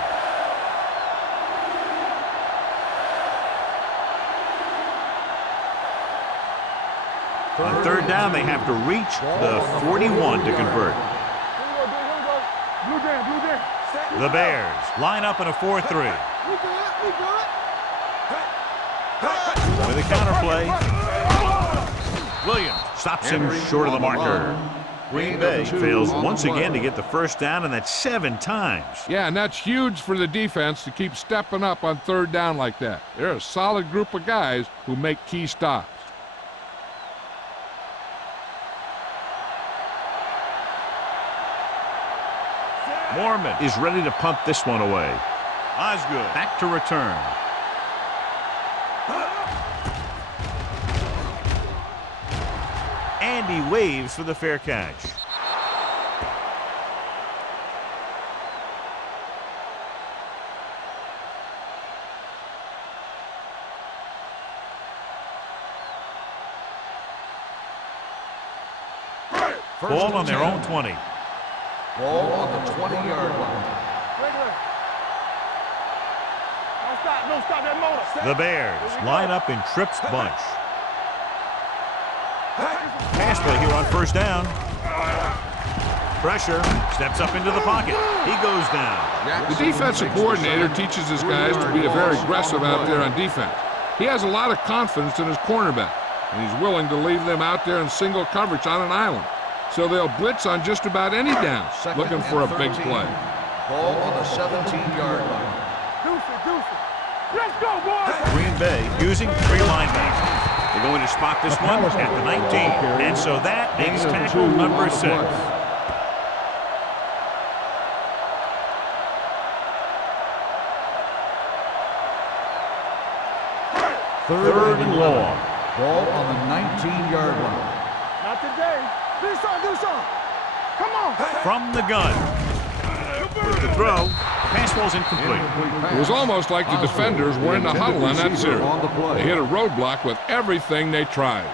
On third down, they have to reach the 41 to convert. Blue jam, blue jam. The Bears line up in a 4-3. We good, we good. With a counterplay. Williams stops him short of the marker. Green Bay fails once again to get the first down, and that's 7 times. Yeah, and that's huge for the defense to keep stepping up on third down like that. They're a solid group of guys who make key stops. Mormon is ready to punt this one away. Osgood back to return. And he waves for the fair catch. Ball on their own 20. Ball on the 20-yard line. Don't stop that motor. The Bears line up in Tripp's bunch. Pass play here on first down. Pressure, steps up into the pocket. He goes down. The defensive coordinator teaches his guys to be very aggressive out there on defense. He has a lot of confidence in his cornerback, and he's willing to leave them out there in single coverage on an island. So they'll blitz on just about any down, looking for a big play. Ball on the 17-yard line. Deuce it. Let's go, boys. Green Bay using 3 linebackers. They're going to spot this one at the 19. And so that makes tackle number 6. Third and long. Ball on the 19-yard line. Not today. Do something. Come on. From the gun. With the throw, pass ball's incomplete. It was almost like the defenders were in the huddle on that series. They hit a roadblock with everything they tried.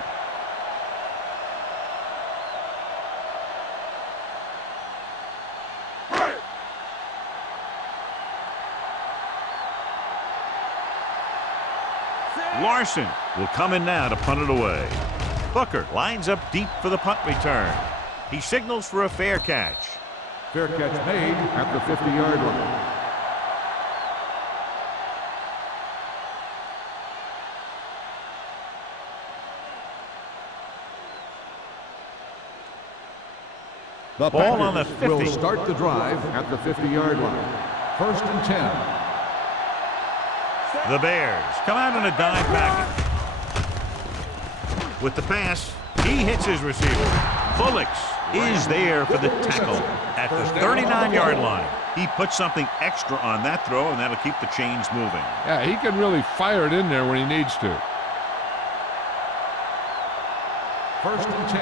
Larson will come in now to punt it away. Booker lines up deep for the punt return. He signals for a fair catch. Fair catch made at the 50-yard line. The Ball on the Packers will 50. start the drive at the 50-yard line. First and 10. The Bears come out in a dime package. With the pass, he hits his receiver. Bullocks is there for the tackle at the 39-yard line. He puts something extra on that throw, and that'll keep the chains moving. Yeah, he can really fire it in there when he needs to. First and 10.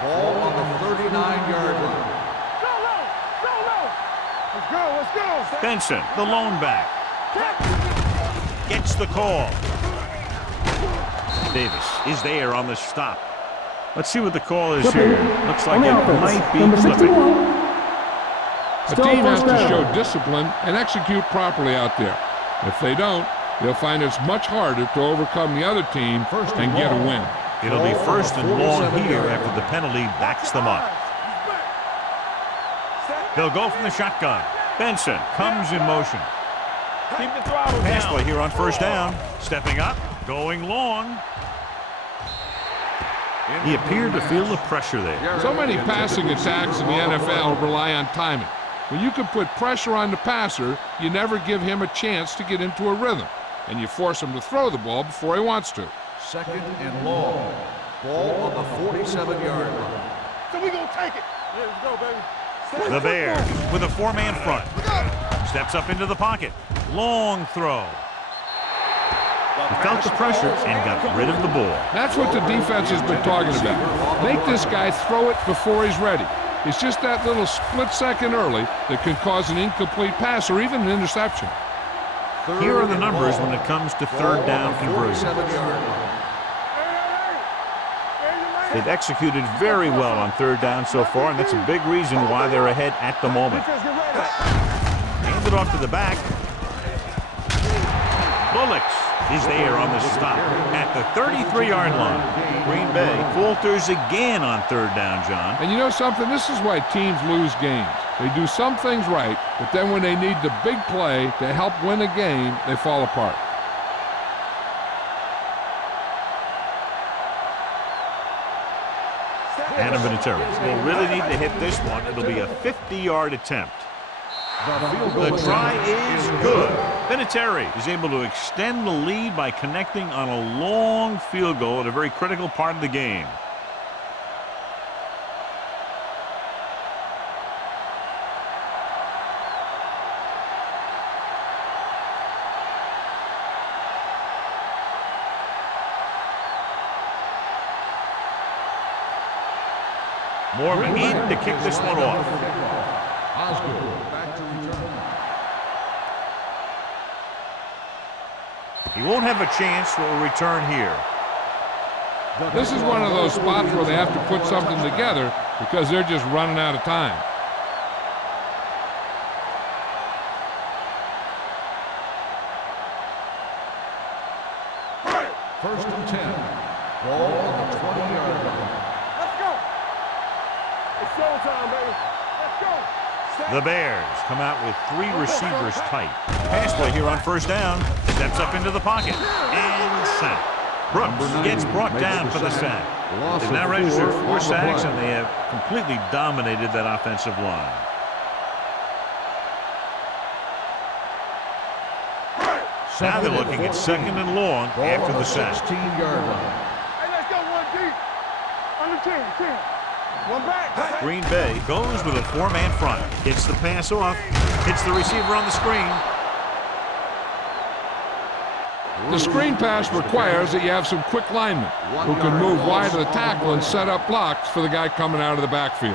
Ball on the 39-yard line. Go low. Let's go. Benson, the lone back, gets the call. Davis is there on the stop. Let's see what the call is here. Looks like it might be flipping. A team has to show discipline and execute properly out there. If they don't, they'll find it's much harder to overcome the other team and get a win. It'll be first and long here after the penalty backs them up. They'll go from the shotgun. Benson comes in motion. Keep the throttle Pass down. play here on first down. Stepping up, going long. He appeared to feel the pressure there. So many passing attacks in the NFL rely on timing. When you can put pressure on the passer, you never give him a chance to get into a rhythm, and you force him to throw the ball before he wants to. Second and long. Ball on the 47-yard line. So we gonna take it. Yeah, let's go, baby. The Bears with a 4-man front. Steps up into the pocket. Long throw. He felt the pressure and got rid of the ball. That's what the defense has been talking about. Make this guy throw it before he's ready. It's just that little split second early that can cause an incomplete pass or even an interception. Here are the numbers when it comes to third down conversion. 47-yard line. They've executed very well on third down so far, and that's a big reason why they're ahead at the moment. Hands it off to the back. Bullocks is there on the stop at the 33-yard line. Green Bay falters again on third down, John. And you know something? This is why teams lose games. They do some things right, but then when they need the big play to help win a game, they fall apart. Adam Vinatieri will really need to hit this one. It'll be a 50-yard attempt. The try is good. Vinatieri is able to extend the lead by connecting on a long field goal at a very critical part of the game. Morgan in to kick this one off. Back to return. He won't have a chance for a return here. This is one of those spots where they have to put something together because they're just running out of time. First and 10. Ball on the 20-yard line. Let's go. It's showtime, baby. Let's go. The Bears come out with 3 receivers tight. Pass play here on first down. Steps up into the pocket. And sack. Brooks gets brought down for the sack. They've now registered 4 sacks, and they have completely dominated that offensive line. Now they're looking at second and long after the sack. 16-yard line. Hey, let's go one deep. Under 10. One back. Green Bay goes with a 4-man front. Hits the pass off. Hits the receiver on the screen. The screen pass requires that you have some quick linemen who can move wide of the tackle and set up blocks for the guy coming out of the backfield.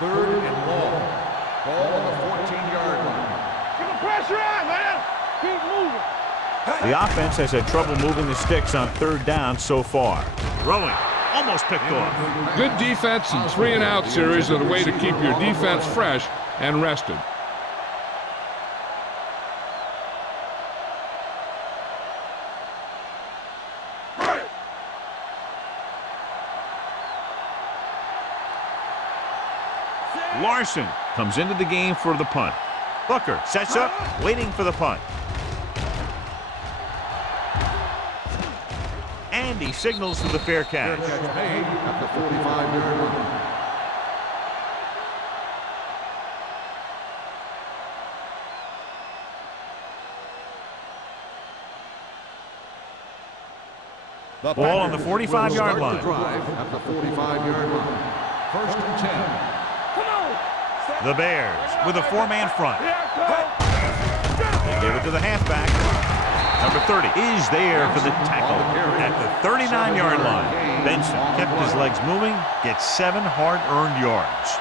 Third and long. Ball on the 14-yard line. Keep the pressure on, man. Keep moving. The offense has had trouble moving the sticks on third down so far. Throwing. Almost picked off. Good defense and 3-and-out series are the way to keep your defense fresh and rested. Larson comes into the game for the punt. Booker sets up, waiting for the punt. And he signals for the fair catch. Fair catch made at the 45-yard line. The Ball on the Packers 45-yard will line. start the drive at the 45-yard line. First and 10. Come on. The Bears with a 4-man front. They give it to the halfback. Number 30 is there for the tackle at the 39-yard line. Benson kept his legs moving, gets 7 hard-earned yards.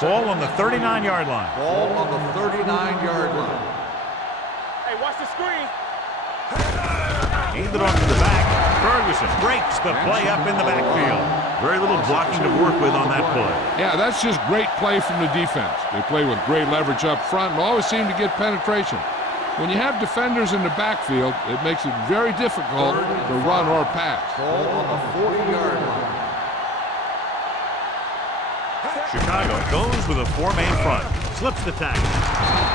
Ball on the 39-yard line. Ball on the 39-yard line. Hey, watch the screen. Handed off to the back. Ferguson breaks the play up in the backfield. Very little blocking to work with on that play. Yeah, that's just great play from the defense. They play with great leverage up front and always seem to get penetration. When you have defenders in the backfield, it makes it very difficult to run or pass. Ball on the 40-yard line. Chicago goes with a 4-man front. Slips the tackle.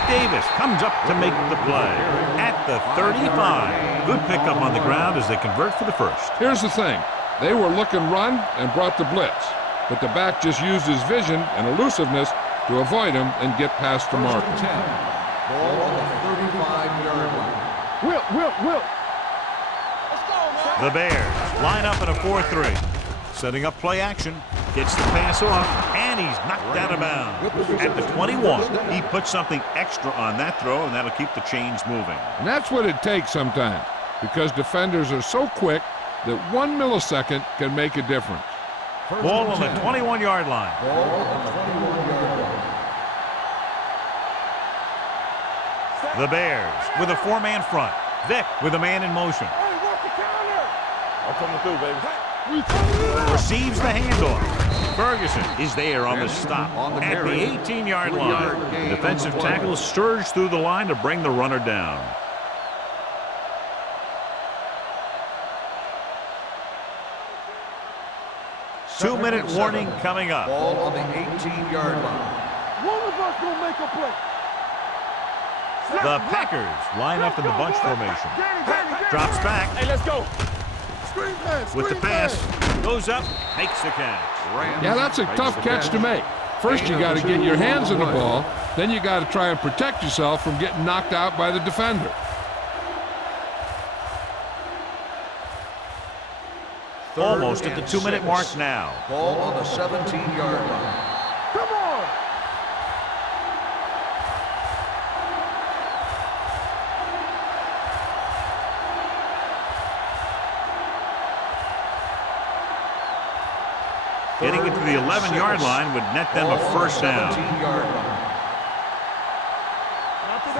Davis comes up to make the play at the 35. Good pickup on the ground as they convert for the first. Here's the thing. They were looking run and brought the blitz, but the back just used his vision and elusiveness to avoid him and get past the marker. First and 10. Ball on the 35-yard line. Will. Let's go, man. The Bears line up in a 4-3. Setting up play action. Gets the pass off, and he's knocked out of bounds. At the 21, he puts something extra on that throw, and that'll keep the chains moving. And that's what it takes sometimes, because defenders are so quick that 1 millisecond can make a difference. Ball on the 21-yard line. Ball on the 21-yard line. The Bears with a 4-man front. Vick with a man in motion. Hey, watch the counter. I'm coming through, baby. Receives the handoff. Ferguson is there on the stop at the 18-yard line. The defensive tackle surged through the line to bring the runner down. Two-minute warning coming up. Ball on the 18-yard line. One of us will make a play. The Packers line up in the bunch formation. Drops back. Hey, let's go. Screen pass. With the pass, goes up, makes the catch. Yeah, that's a tough catch to make. First, you got to get your hands on the ball. Then you got to try and protect yourself from getting knocked out by the defender. Almost at the 2-minute mark now. Ball on the 17-yard line. Come on. Getting it to the 11-yard line would net them a first down.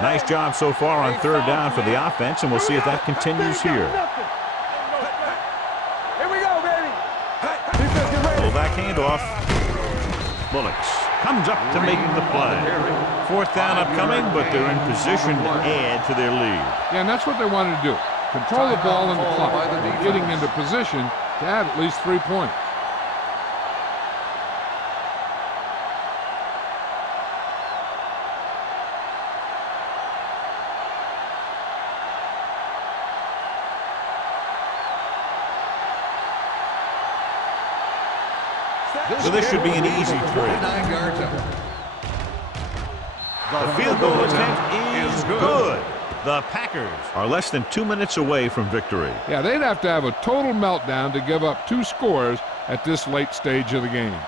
Nice job so far on third down for the offense, and we'll see if that continues here. Here we go, baby. Fullback handoff. Bullocks comes up to make the play. Fourth down upcoming, but they're in position to add to their lead. Yeah, and that's what they wanted to do. Control the ball and the clock, getting into position to add at least 3 points. So this should be an easy three. The field goal attempt is good. The Packers are less than 2 minutes away from victory. Yeah, they'd have to have a total meltdown to give up 2 scores at this late stage of the game.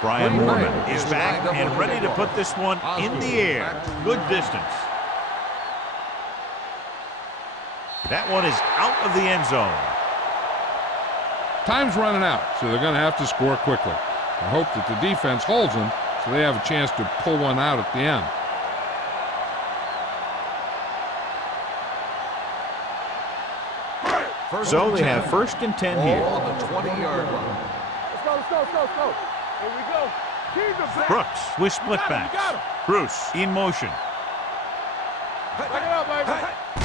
Brian Moorman is back and ready to put this one in the air. Good distance. That one is out of the end zone. Time's running out, so they're going to have to score quickly. I hope that the defense holds them so they have a chance to pull one out at the end. So they have first and 10 here. On the 20-yard line. Let's go, let's go, let's go, let's go. Here we go. Brooks with split backs. Bruce in motion. Back it up, baby.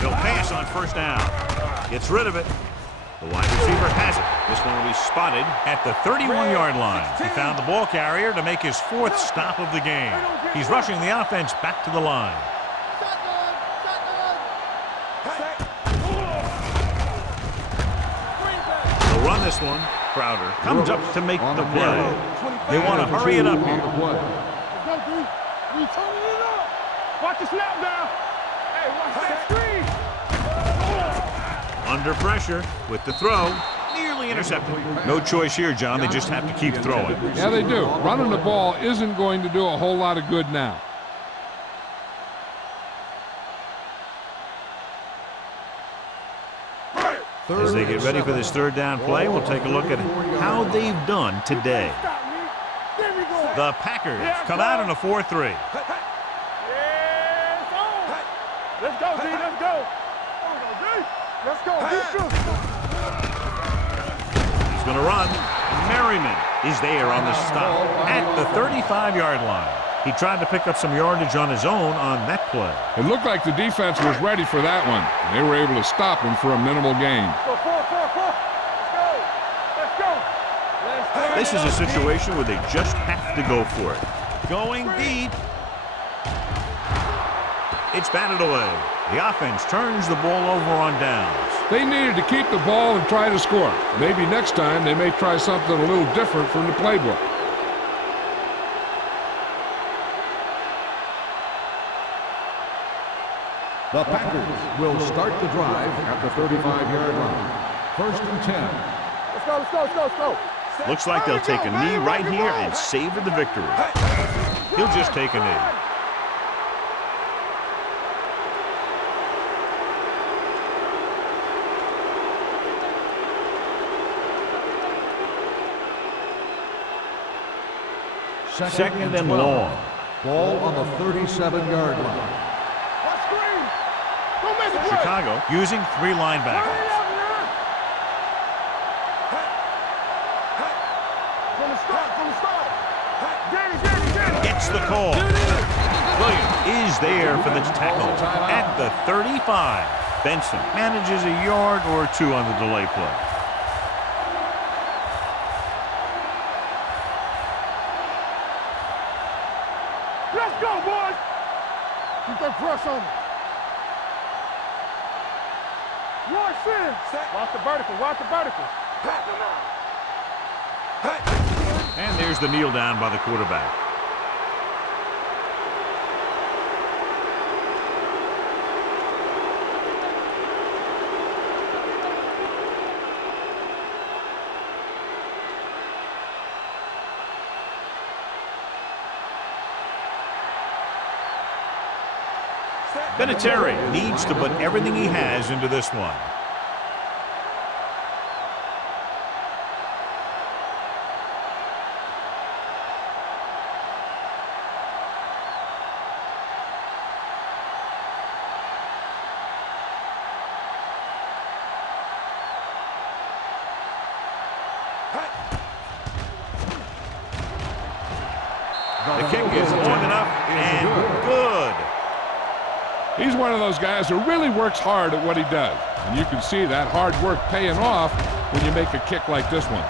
He'll pass on first down. Gets rid of it. The wide receiver has it. This one will be spotted at the 31-yard line. He found the ball carrier to make his 4th stop of the game. He's rushing the offense back to the line. They'll run this one. Crowder comes up to make the play. They want to hurry it up here. Let's go, dude. We turning it up. Watch the snap now. Hey, watch that screen. Under pressure with the throw. Nearly intercepted. No choice here, John. They just have to keep throwing. Yeah, they do. Running the ball isn't going to do a whole lot of good now. As they get ready for this third down play, we'll take a look at how they've done today. The Packers come out in a 4-3. Let's go, D. Let's go. Let's go. He's going to run. Merriman is there on the stop at the 35-yard line. He tried to pick up some yardage on his own on that play. It looked like the defense was ready for that one. They were able to stop him for a minimal gain. Go, 4. Let's go. This is a situation where they just have to go for it. Going deep. It's batted away. The offense turns the ball over on downs. They needed to keep the ball and try to score. Maybe next time they may try something a little different from the playbook. The Packers will start the drive at the 35-yard line. First and 10. Let's go, let's go, let's go, let's go. Looks like they'll take a knee right here and savor the victory. He'll just take a knee. Second and long. Ball on the 37-yard line. One screen. Don't make it play. Chicago using 3 linebackers. From the start. Danny. Gets the call. Williams is there for the tackle at the 35. Benson manages a yard or 2 on the delay play. Let's go, boys. Keep that press on him. Royce in. Watch the vertical. And there's the kneel down by the quarterback. Vinatieri needs to put everything he has into this one. The kick is long enough and good. He's one of those guys who really works hard at what he does. And you can see that hard work paying off when you make a kick like this one.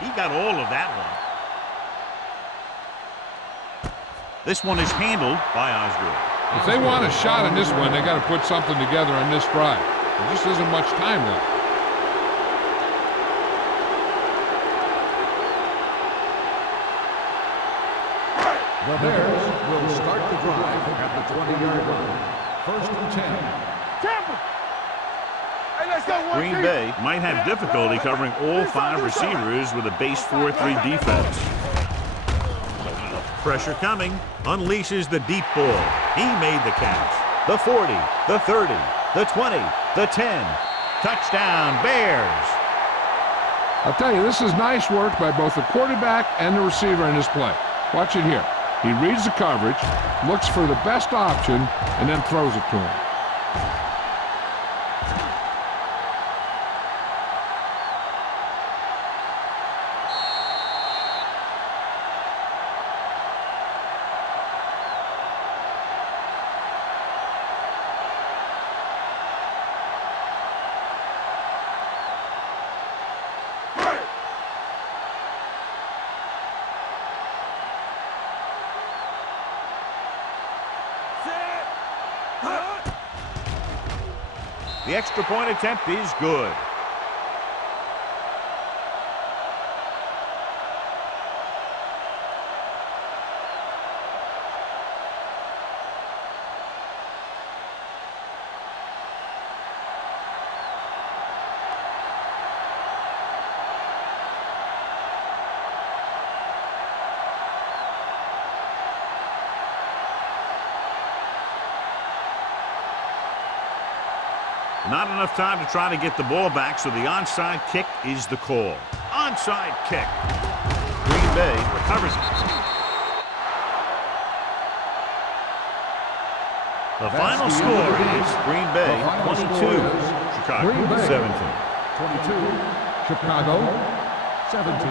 He got all of that one. This one is handled by Osgood. If they want a shot in this one, they got to put something together on this drive. There just isn't much time left. The Bears will start the drive at the 20-yard line. First and 10. Tampa. Hey, let's go. Green Bay might have difficulty covering all 5 receivers with a base 4-3 defense. Pressure coming. Unleashes the deep ball. He made the catch. The 40, the 30, the 20, the 10. Touchdown, Bears. I'll tell you, this is nice work by both the quarterback and the receiver in this play. Watch it here. He reads the coverage, looks for the best option, and then throws it to him. The extra point attempt is good. Not enough time to try to get the ball back, so the onside kick is the call. Onside kick. Green Bay recovers it. The final score is Green Bay 22, Chicago 17. 22, Chicago 17.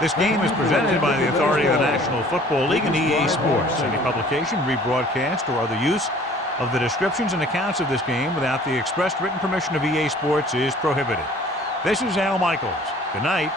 This game is presented by the authority of the National Football League and EA Sports. Any publication, rebroadcast, or other use of the descriptions and accounts of this game without the expressed written permission of EA Sports is prohibited. This is Al Michaels. Good night.